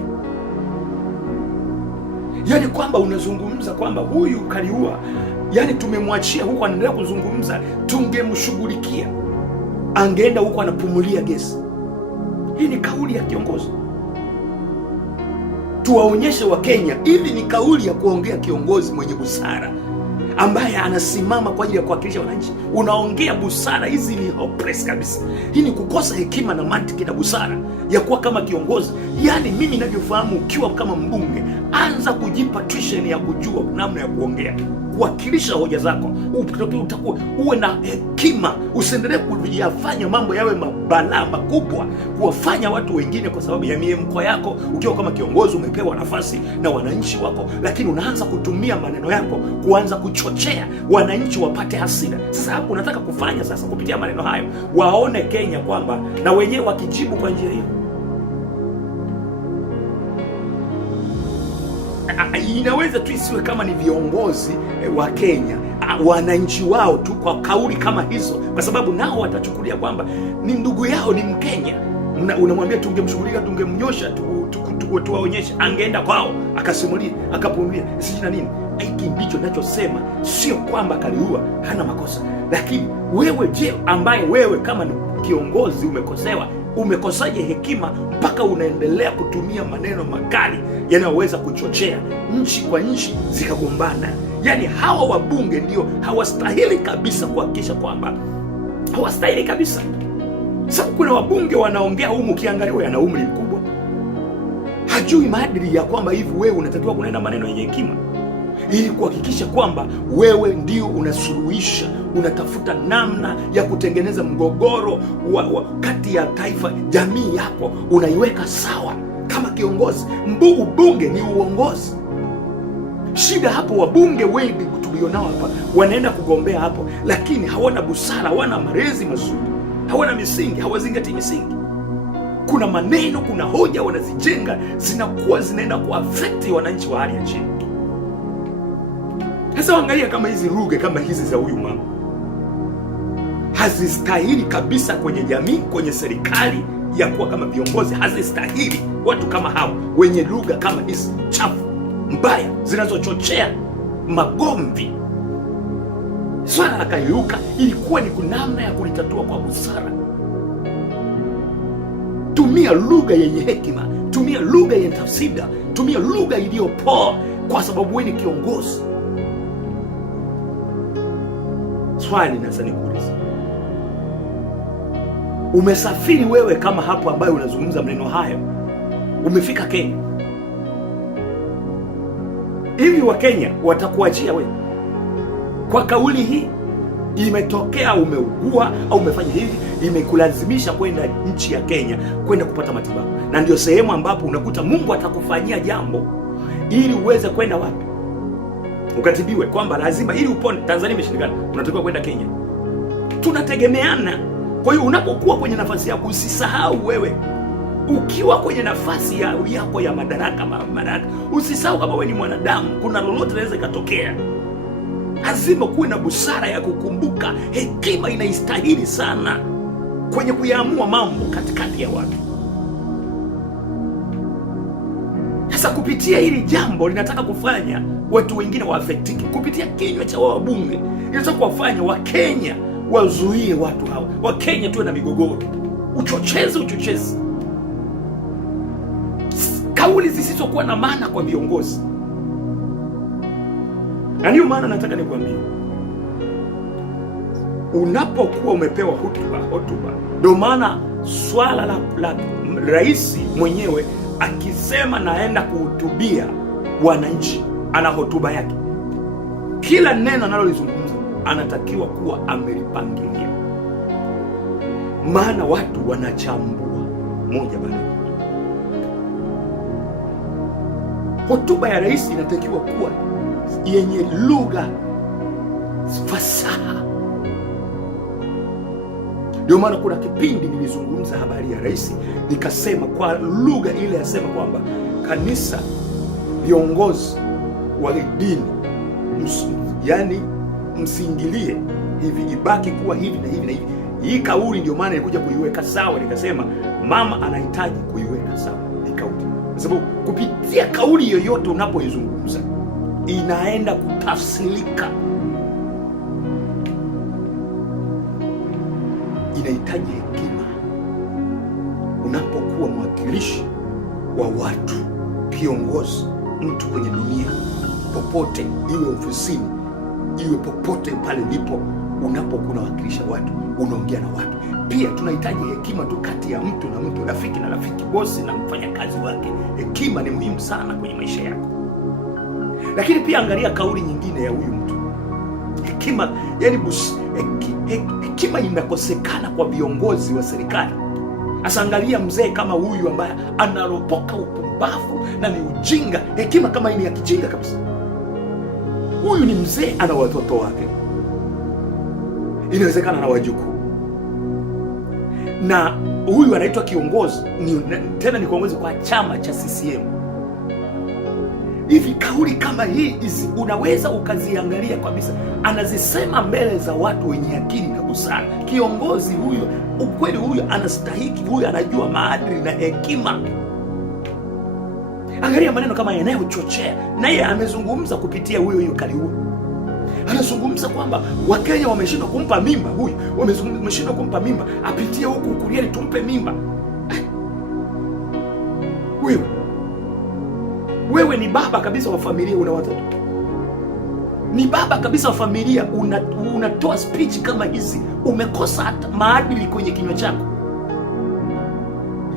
yani kwamba unazungumza kwamba huyu Kaliua, yani tumemwachia huko anaendelea kuzungumza, tungemshughulikia, angeenda huko anapumulia gesi. Hii ni kauli ya kiongozi. tuwaonyeshe Wakenya hivi ni kauli ya kuongea kiongozi mwenye busara ambaye anasimama kwa ajili ya kuwakilisha wananchi. Unaongea busara, hizi ni hopeless kabisa. Hii ni kukosa hekima na mantiki na busara ya kuwa kama kiongozi. Yaani mimi ninavyofahamu, ukiwa kama mbunge, anza kujipa tuition ya kujua namna ya kuongea, kuwakilisha hoja zako, utakuwa uwe na hekima, usiendelee kuyafanya mambo yawe mabalaa makubwa, kuwafanya watu wengine kwa sababu ya miemko yako. Ukiwa kama kiongozi umepewa nafasi na wananchi wako, lakini unaanza kutumia maneno yako kuanza kuchochea wananchi wapate hasira. Sasa hapo unataka kufanya sasa kupitia maneno hayo waone Kenya kwamba na wenyewe wakijibu kwa njia hiyo, inaweza tu isiwe kama ni viongozi wa Kenya, wananchi wao tu kwa kauli kama hizo, kwa sababu nao watachukulia kwamba ni ndugu yao, ni Mkenya. Unamwambia tungemshughulika, tungemnyosha, tuwaonyeshe, angeenda kwao akasimulia, akapumbia sisi na nini. Hiki ndicho ninachosema, sio kwamba Kaliua hana makosa, lakini wewe je, ambaye wewe kama ni kiongozi umekosewa, umekosaje hekima mpaka unaendelea kutumia maneno makali yanayoweza kuchochea nchi kwa nchi zikagombana? Yaani hawa wabunge ndio hawastahili kabisa, kuhakikisha kwamba hawastahili kabisa. Sababu kuna wabunge wanaongea humu, ukiangalia yana umri mkubwa, hajui maadili ya kwamba hivi wewe unatakiwa kunena maneno yenye hekima ili kuhakikisha kwamba wewe ndio unasuluhisha, unatafuta namna ya kutengeneza mgogoro kati ya taifa, jamii yako unaiweka sawa kama kiongozi. Bunge ni uongozi. Shida hapo, wabunge wengi tulionao hapa wanaenda kugombea hapo, lakini hawana busara, hawana malezi mazuri, hawana misingi, hawazingatii misingi. Kuna maneno, kuna hoja wanazijenga, zinakuwa zinaenda kuaffect wananchi wa hali ya chini. Sasa angalia kama hizi lugha kama hizi za huyu mama hazistahili kabisa kwenye jamii, kwenye serikali ya kuwa kama viongozi. Hazistahili watu kama hao wenye lugha kama hizi chafu, mbaya, zinazochochea magomvi. Swala la Kaliua ilikuwa ni namna ya kulitatua kwa busara. Tumia lugha yenye hekima, tumia lugha yenye tafsida, tumia lugha iliyopoa, kwa sababu wewe ni kiongozi. Swali na sasa nikuulize, umesafiri wewe kama hapo ambaye unazungumza maneno hayo, umefika Kenya, hivi wa Kenya watakuachia wewe kwa kauli hii? Imetokea umeugua au umefanya hivi, imekulazimisha kwenda nchi ya Kenya kwenda kupata matibabu, na ndio sehemu ambapo unakuta Mungu atakufanyia jambo ili uweze kwenda wapi ukatibiwe, kwamba lazima ili upone. Tanzania imeshindikana, unatakiwa kwenda Kenya. Tunategemeana. Kwa hiyo unapokuwa kwenye nafasi yako, usisahau wewe ukiwa kwenye nafasi yako ya madaraka, usisahau kama wewe ni mwanadamu, kuna lolote linaweza ikatokea. Lazima kuwe na busara ya kukumbuka, hekima inaistahili sana kwenye kuyaamua mambo katikati ya watu. Sasa kupitia hili jambo linataka kufanya watu wengine waaffectike, kupitia kinywa cha wabunge linataka kuwafanya Wakenya wazuie watu hawa, Wakenya tuwe na migogoro, uchochezi, kauli zisizokuwa na maana kwa viongozi. Na ndio maana nataka nikwambie, unapokuwa umepewa hotuba, ndio maana swala la rais mwenyewe akisema naenda kuhutubia wananchi, ana hotuba yake, kila neno analolizungumza anatakiwa kuwa amelipangilia, maana watu wanachambua moja baada ya nyingine. Hotuba ya rais inatakiwa kuwa yenye lugha fasaha. Ndio maana kuna kipindi nilizungumza habari ya rais, nikasema kwa lugha ile yasema kwamba kanisa, viongozi wa dini, yani msiingilie hivi, ibaki kuwa hivi na hivi na hivi. Hii kauli ndio maana nilikuja kuiweka sawa, nikasema mama anahitaji kuiweka sawa hii kauli, kwa sababu kupitia kauli yoyote unapoizungumza inaenda kutafsirika. Inahitaji hekima unapokuwa mwakilishi wa watu kiongozi, mtu kwenye dunia, popote, iwe ofisini, iwe popote pale lipo, unapokuwa unawakilisha watu, unaongea na watu. Pia tunahitaji hekima tu kati ya mtu na mtu, rafiki na rafiki, bosi na mfanyakazi wake. Hekima ni muhimu sana kwenye maisha yako. Lakini pia angalia kauli nyingine ya huyu mtu. Hekima, yani hekima inakosekana kwa viongozi wa serikali. Asa angalia mzee kama huyu ambaye anaropoka upumbavu na ni ujinga. Hekima kama hii ni ya kijinga kabisa. Huyu ni mzee, ana watoto wake, inawezekana na wajukuu, na huyu anaitwa kiongozi, tena ni kiongozi kwa chama cha CCM. Hivi kauli kama hii unaweza ukaziangalia kabisa, anazisema mbele za watu wenye akili na busara. Kiongozi huyu, ukweli, huyu anastahiki, huyu anajua maadili na hekima. Angalia maneno kama yanayochochea, naye amezungumza kupitia huyo Kaliua. Anazungumza kwamba Wakenya wameshindwa kumpa mimba huyu, wameshindwa kumpa mimba, apitie huku Ukuriani tumpe mimba. Wewe ni baba kabisa wa familia, una watoto, ni baba kabisa wa familia, unatoa speech kama hizi, umekosa hata maadili kwenye kinywa chako.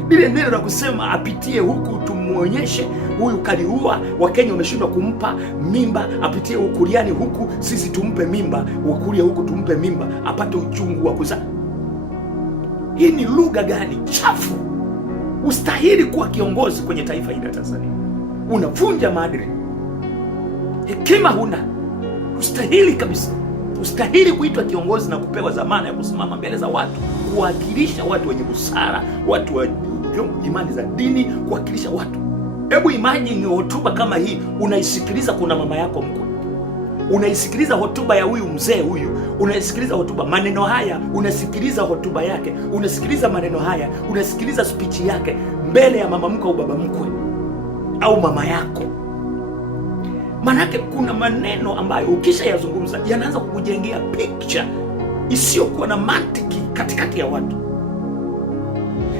Lile neno la kusema apitie huku tumuonyeshe huyu Kaliua, Wakenya wameshindwa kumpa mimba, apitie Ukuriani huku sisi tumpe mimba, Ukuria huku tumpe mimba, apate uchungu wa kuzaa. Hii ni lugha gani chafu? Ustahili kuwa kiongozi kwenye taifa hili la Tanzania. Unavunja maadili, hekima huna, ustahili kabisa. Ustahili kuitwa kiongozi na kupewa dhamana ya kusimama mbele za watu, kuwakilisha watu wenye busara, watu wa imani za dini, kuwakilisha watu. Hebu imagine hotuba kama hii unaisikiliza, kuna mama yako mkwe, unaisikiliza hotuba ya huyu mzee huyu, unaisikiliza hotuba, maneno haya, unasikiliza hotuba yake, unasikiliza maneno haya, unasikiliza speech yake mbele ya mama mkwe au baba mkwe au mama yako. Manake kuna maneno ambayo ukisha yazungumza yanaanza kukujengea picture isiyokuwa na mantiki katikati ya watu.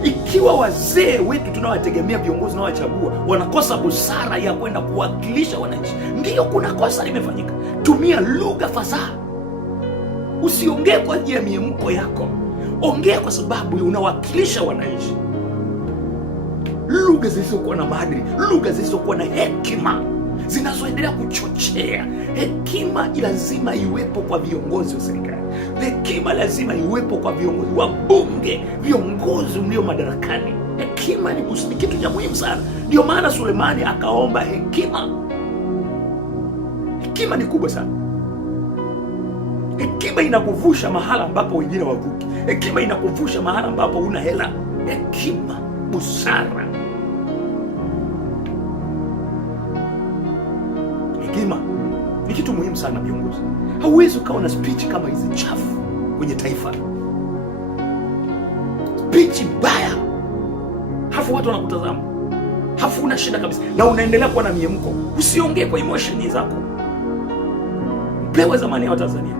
Ikiwa wazee wetu tunawategemea, viongozi tunaowachagua, wanakosa busara ya kwenda kuwakilisha wananchi, ndiyo kuna kosa limefanyika. Tumia lugha fasaha, usiongee kwa ajili ya miemko yako, ongea kwa sababu unawakilisha wananchi. Lugha zisizokuwa na maadili, lugha zisizokuwa na hekima, zinazoendelea kuchochea. Hekima lazima iwepo kwa viongozi wa serikali, hekima lazima iwepo kwa viongozi wa bunge, viongozi mlio madarakani. Hekima ni kitu cha muhimu sana. Ndio maana Sulemani akaomba hekima. Hekima ni kubwa sana. Hekima inakuvusha mahala ambapo wengine wavuki. Hekima inakuvusha mahala ambapo una hela. Hekima, busara. Hekima ni kitu muhimu sana viongozi. Hauwezi ukawa na speech kama hizi chafu kwenye taifa, speech mbaya, hafu watu wanakutazama, hafu una shida kabisa, na unaendelea kuwa na miemko. Usiongee kwa emotion zako. Mpewe zamani ya Watanzania.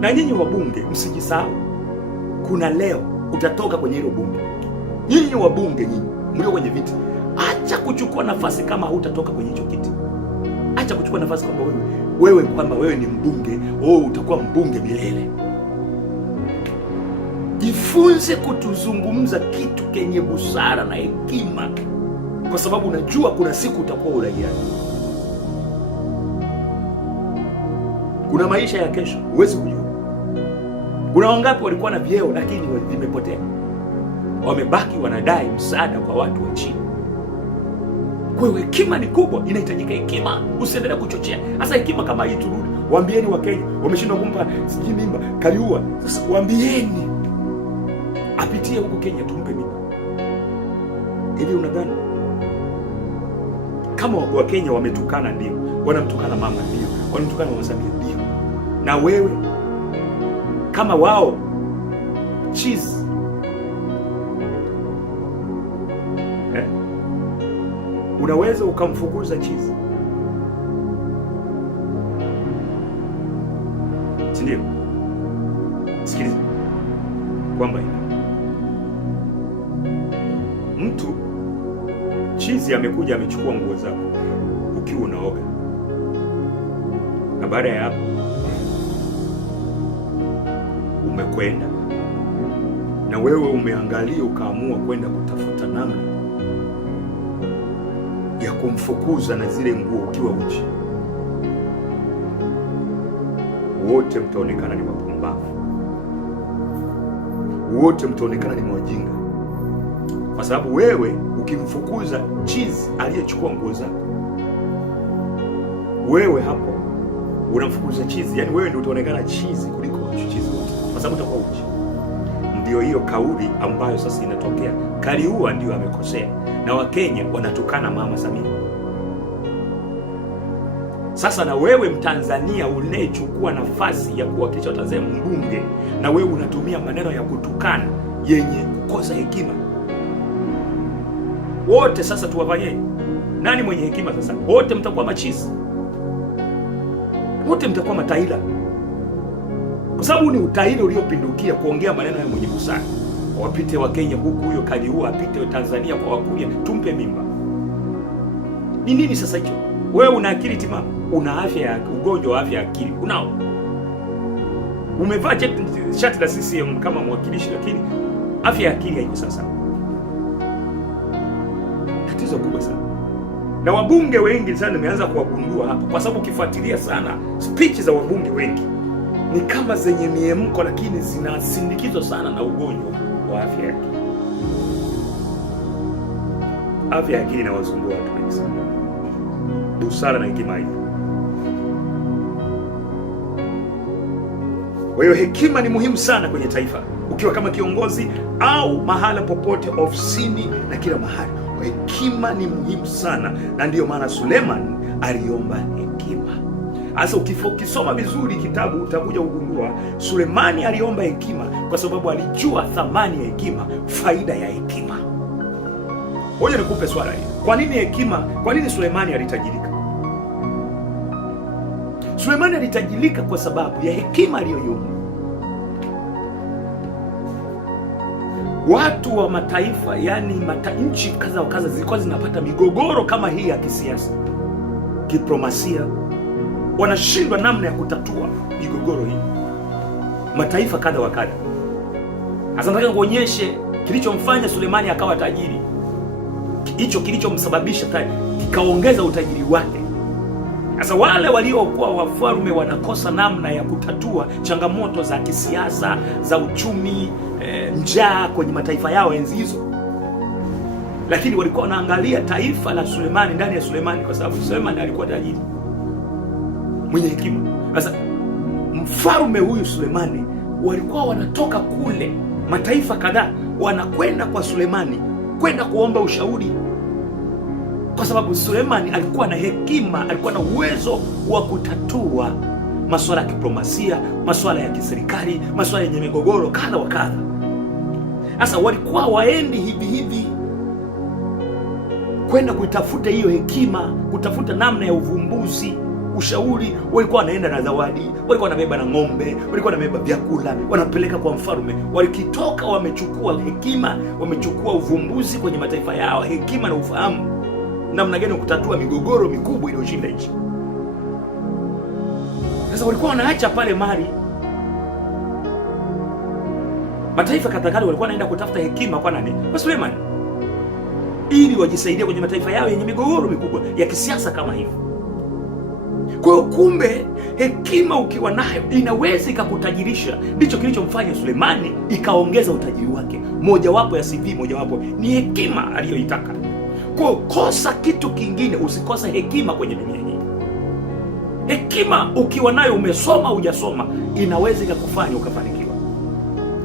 Na nyinyi wabunge msijisahau, kuna leo utatoka kwenye hilo bunge. Nyinyi wabunge, nyinyi mlio kwenye viti, acha kuchukua nafasi kama hutatoka kwenye hicho kiti. Acha kuchukua nafasi kwamba wewe ni mbunge, utakuwa mbunge milele. Jifunze kutuzungumza kitu kenye busara na hekima, kwa sababu unajua kuna siku utakuwa uraiani. Kuna maisha ya kesho, huwezi kujua. Kuna wangapi walikuwa na vyeo lakini vimepotea, wamebaki wanadai msaada kwa watu wa chini. Kwa hiyo hekima ni kubwa, inahitajika hekima. Usiendelee kuchochea. Sasa hekima kama hii turudi, waambieni Wakenya wameshindwa kumpa sijui mimba Kaliua. Sasa waambieni apitie huko Kenya tumpe mimba. Hivi unadhani kama Wakenya wametukana, ndio wanamtukana mama, ndio wanamtukana mama Samia, ndio, na wewe kama wao cheese unaweza ukamfukuza chizi, si ndio? Sikiliza kwamba mtu chizi amekuja amechukua nguo zako ukiwa unaoga, na baada ya hapo umekwenda na wewe umeangalia ukaamua kwenda kutafuta namna ya kumfukuza na zile nguo ukiwa uchi, wote mtaonekana ni wapumbavu, wote mtaonekana ni wajinga, kwa sababu wewe ukimfukuza chizi aliyechukua nguo zako, wewe hapo unamfukuza chizi, yani wewe ndio utaonekana chizi kuliko chizi wote, kwa sababu utakuwa uchi. Ndio hiyo kauli ambayo sasa inatokea. Kaliua ndio amekosea na Wakenya wanatukana Mama Samia. Sasa na wewe Mtanzania unayechukua nafasi ya kuwakilisha Watanzania, mbunge, na wewe unatumia maneno ya kutukana yenye kukosa hekima. Wote sasa tuwafanyie nani mwenye hekima? Sasa wote mtakuwa machizi, wote mtakuwa mataila, kwa sababu ni utaila uliopindukia kuongea maneno ya mwenye busara. Wapite Wakenya huku, huyo Kaliua apite Tanzania kwa Wakuria, tumpe mimba. Ni nini sasa hicho? Wewe una akili timamu? Una afya ya ugonjwa wa afya ya akili unao? Umevaa shati la CCM kama mwakilishi, lakini afya ya akili haiko sasa. Tatizo kubwa sana. Na wabunge wengi sana nimeanza kuwagundua hapa, kwa sababu ukifuatilia sana speech za wabunge wengi ni kama zenye miemko, lakini zinasindikizwa sana na ugonjwa wa afya ya akili. Afya ya akili inawasumbua watu wengi sana. Busara na hekima hiyo. Kwa hiyo hekima ni muhimu sana kwenye taifa, ukiwa kama kiongozi au mahala popote, ofisini na kila mahali. Hekima ni muhimu sana, na ndiyo maana Suleiman aliomba hekima. Sasa ukisoma vizuri kitabu utakuja kugundua Sulemani aliomba hekima kwa sababu alijua thamani ya hekima, faida ya hekima. Ngoja nikupe swala hili. Kwa nini hekima? Kwa nini Sulemani alitajirika? Sulemani alitajirika kwa sababu ya hekima aliyoiomba. Watu wa mataifa, yani nchi kadha wa kadha, zilikuwa zinapata migogoro kama hii ya kisiasa, diplomasia, wanashindwa namna ya kutatua migogoro hii, mataifa kadha wa kadha. Sasa nataka kuonyeshe kilichomfanya Sulemani akawa tajiri, hicho kilichomsababisha kikaongeza utajiri wake. Sasa wale waliokuwa wafalme wanakosa namna ya kutatua changamoto za kisiasa, za uchumi, njaa kwenye mataifa yao enzi hizo, lakini walikuwa wanaangalia taifa la Sulemani, ndani ya Sulemani, kwa sababu Sulemani alikuwa tajiri mwenye hekima. Sasa mfalme huyu Sulemani, walikuwa wanatoka kule mataifa kadhaa wanakwenda kwa Sulemani kwenda kuomba ushauri, kwa sababu Sulemani alikuwa na hekima, alikuwa na uwezo wa kutatua masuala ya diplomasia, masuala ya kiserikali, masuala yenye migogoro kadha wa kadha. Sasa walikuwa waendi hivi hivi kwenda kutafuta hiyo hekima, kutafuta namna ya uvumbuzi, ushauri. Walikuwa wanaenda na zawadi, walikuwa wanabeba na ng'ombe, walikuwa wanabeba vyakula, wanapeleka kwa mfalme. Walikitoka wamechukua hekima, wamechukua uvumbuzi kwenye mataifa yao, hekima na ufahamu namna gani kutatua migogoro mikubwa iliyoshinda nchi. Sasa walikuwa wanaacha pale mali, mataifa kadhaa walikuwa wanaenda kutafuta hekima kwa nani? Kwa Sulemani, ili wajisaidia kwenye mataifa yao yenye migogoro mikubwa ya kisiasa kama hivi. Kwa hiyo kumbe hekima ukiwa nayo inaweza ikakutajirisha. Ndicho kilichomfanya Sulemani ikaongeza utajiri wake. Mojawapo ya CV, mojawapo ni hekima aliyoitaka. Kwa kosa kitu kingine, usikosa hekima kwenye dunia hii. Hekima ukiwa nayo, umesoma hujasoma, inaweza ikakufanya ukafanikiwa,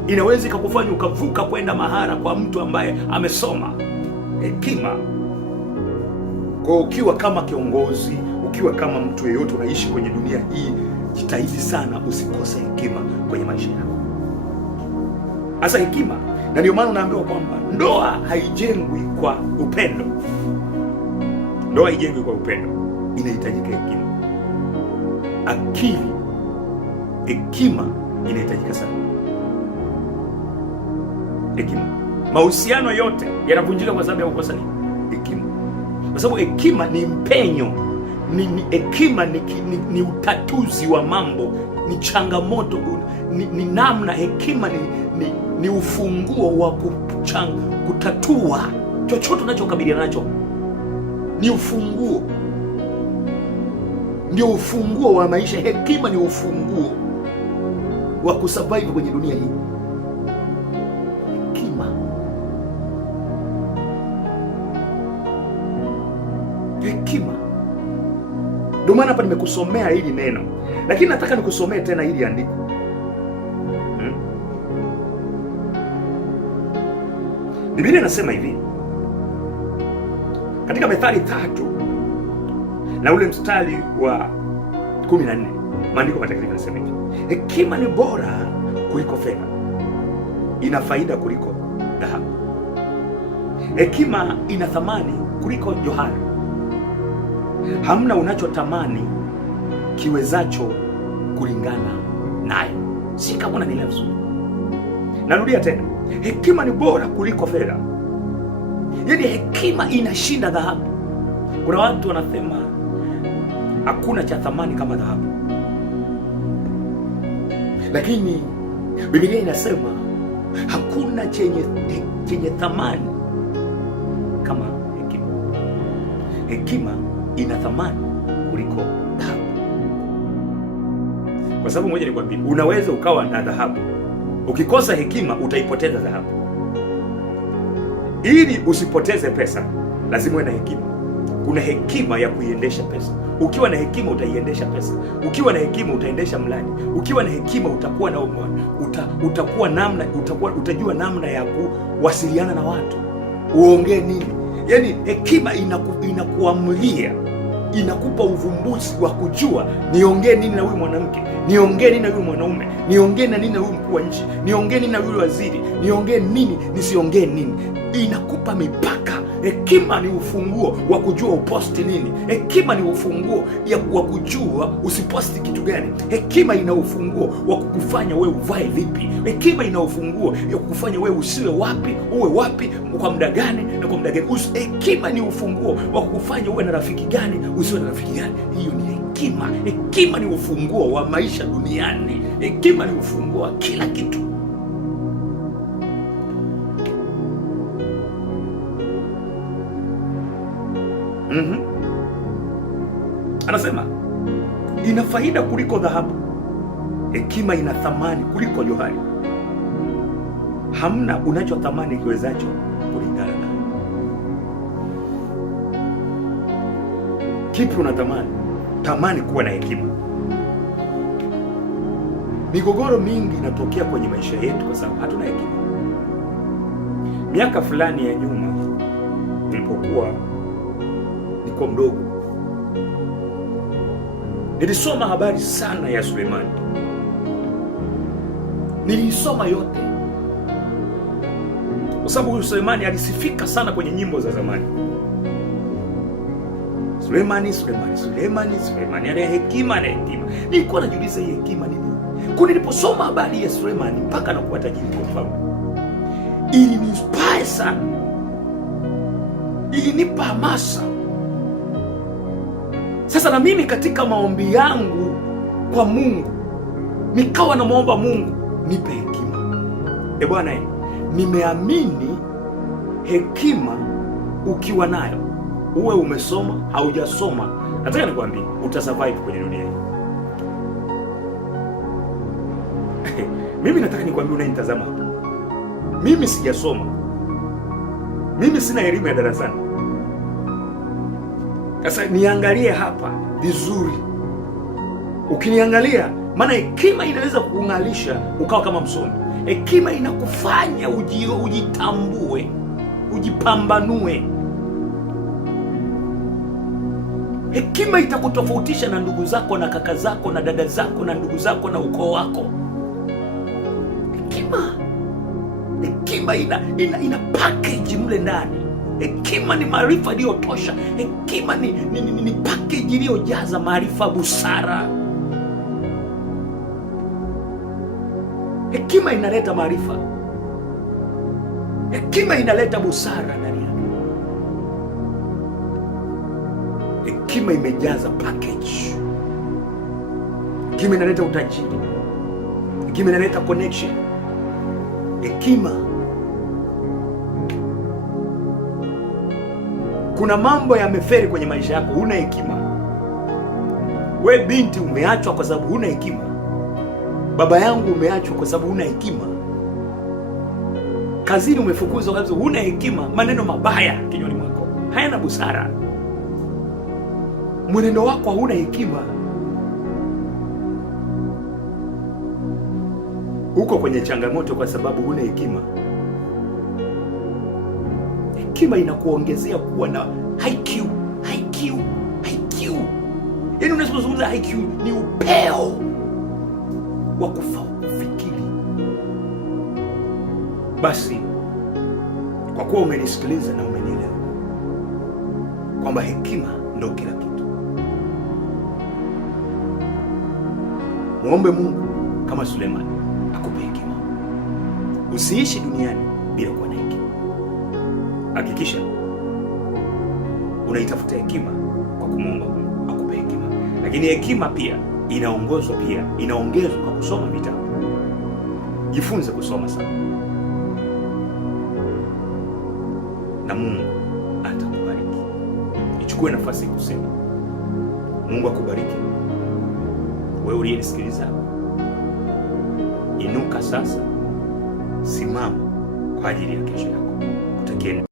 inaweza ikakufanya ukavuka kwenda mahala kwa mtu ambaye amesoma. Hekima. Kwa ukiwa kama kiongozi, ukiwa kama mtu yeyote unaishi kwenye dunia hii, jitahidi sana usikose hekima kwenye maisha yako. Hasa hekima, na ndio maana unaambiwa kwamba ndoa haijengwi kwa upendo. Ndoa haijengwi kwa upendo, inahitajika hekima, akili, hekima inahitajika sana. Hekima. Mahusiano yote yanavunjika kwa sababu ya kukosa hekima. kwa sababu hekima ni mpenyo, hekima ni utatuzi wa mambo, ni changamoto, ni namna. Hekima ni ufunguo wa kutatua chochote unachokabiliana nacho. Ni ufunguo, ndio ufunguo wa maisha. Hekima ni ufunguo wa kusurvive kwenye dunia hii. Hekima. Ndio maana hapa nimekusomea hili neno, lakini nataka nikusomee tena hili andiko. Biblia inasema hivi katika Methali 3 na ule mstari wa 14, maandiko matakatifu yanasema hivi: hekima ni bora kuliko fedha, ina faida kuliko dhahabu. Hekima ina thamani kuliko johari. Hamna unachotamani kiwezacho kulingana nayo. Si kama unanielewa vizuri. Narudia tena, hekima ni bora kuliko fedha. Yaani hekima inashinda dhahabu. Kuna watu wanasema hakuna cha thamani kama dhahabu, lakini Biblia inasema hakuna chenye thamani kama hekima. Hekima ina thamani kuliko dhahabu. Kwa sababu moja nikwambie, unaweza ukawa na dhahabu, ukikosa hekima utaipoteza dhahabu. Ili usipoteze pesa, lazima uwe na hekima. Kuna hekima ya kuiendesha pesa. Ukiwa na hekima utaiendesha pesa. Ukiwa na hekima utaendesha mradi. Ukiwa na hekima utakuwa na utajua namna ya kuwasiliana na watu, uongee nini. Yaani hekima inakuamulia, inakupa uvumbuzi wa kujua niongee nini na huyu mwanamke, niongee nini na huyu mwanaume, niongee na nini na huyu mkuu wa nchi, niongee nini na huyu waziri, niongee nini, nisiongee nini. Inakupa mipaka. Hekima ni ufunguo wa kujua uposti nini. Hekima ni ufunguo wa kujua usiposti kitu gani. Hekima ina ufunguo wa kukufanya wewe uvae vipi. Hekima ina ufunguo ya kukufanya wewe usiwe wapi, uwe wapi, kwa muda gani na kwa muda gani. Hekima ni ufunguo wa kukufanya uwe na rafiki gani, usiwe na rafiki gani. Hiyo ni hekima. Hekima ni ufunguo wa maisha duniani. Hekima ni ufunguo wa kila kitu. Anasema ina faida kuliko dhahabu. Hekima ina thamani kuliko johari. Hamna unachothamani kiwezacho kulingana na. Kipi unatamani? Tamani kuwa na hekima. Migogoro mingi inatokea kwenye maisha yetu kwa sababu hatuna hekima. Miaka fulani ya nyuma, nilipokuwa niko mdogo, nilisoma habari sana ya Sulemani. Nilisoma yote kwa sababu huyu Sulemani alisifika sana kwenye nyimbo za zamani. Sulemani ana hekima na hekima. Nilikuwa najiuliza hii hekima nini? Kwa niliposoma habari ya Sulemani mpaka anakuwa tajiri kwa mfalme, iliniinspire sana, ilinipa hamasa. Sasa na mimi katika maombi yangu kwa Mungu nikawa namuomba Mungu nipe hekima. Bwana, nimeamini hekima ukiwa nayo, uwe umesoma haujasoma, nataka nikwambie utasurvive kwenye dunia hii. Mimi nataka nikwambie unanitazama hapa, mimi sijasoma, mimi sina elimu ya darasani. Sasa niangalie hapa vizuri. Ukiniangalia, maana hekima inaweza kukung'alisha ukawa kama msomi. Hekima inakufanya ujitambue, ujipambanue. Hekima itakutofautisha na ndugu zako na kaka zako na dada zako na ndugu zako na ukoo wako. Hekima ina package mle ndani. Hekima ni maarifa iliyotosha. Hekima ni package iliyojaza maarifa, busara. Hekima inaleta maarifa. Hekima inaleta busara ndani yake. Hekima imejaza package. Hekima inaleta utajiri. Hekima inaleta connection. Hekima, kuna mambo yameferi kwenye maisha yako, huna hekima. We binti umeachwa kwa sababu huna hekima. Baba yangu umeachwa kwa sababu huna hekima. Kazini umefukuzwa kwa sababu huna hekima. Maneno mabaya kinywani mwako hayana busara. Mwenendo wako hauna hekima. Uko kwenye changamoto kwa sababu huna hekima. Hekima inakuongezea kuwa na IQ. Yaani unapozungumza IQ ni upeo wa kufikiri. Basi kwa kuwa umenisikiliza na umenielewa kwamba hekima ndio kila kitu, muombe Mungu kama Sulemani akupe hekima. Usiishi duniani bila kuwa na hekima. Hakikisha unaitafuta hekima kwa kumwomba Mungu akupe hekima. Lakini hekima pia inaongezwa kwa kusoma vitabu. Jifunze kusoma sana, na Mungu atakubariki. Nichukue nafasi kusema Mungu akubariki wewe uliyenisikiliza. Inuka sasa, simama kwa ajili ya kesho yako. Kutakieni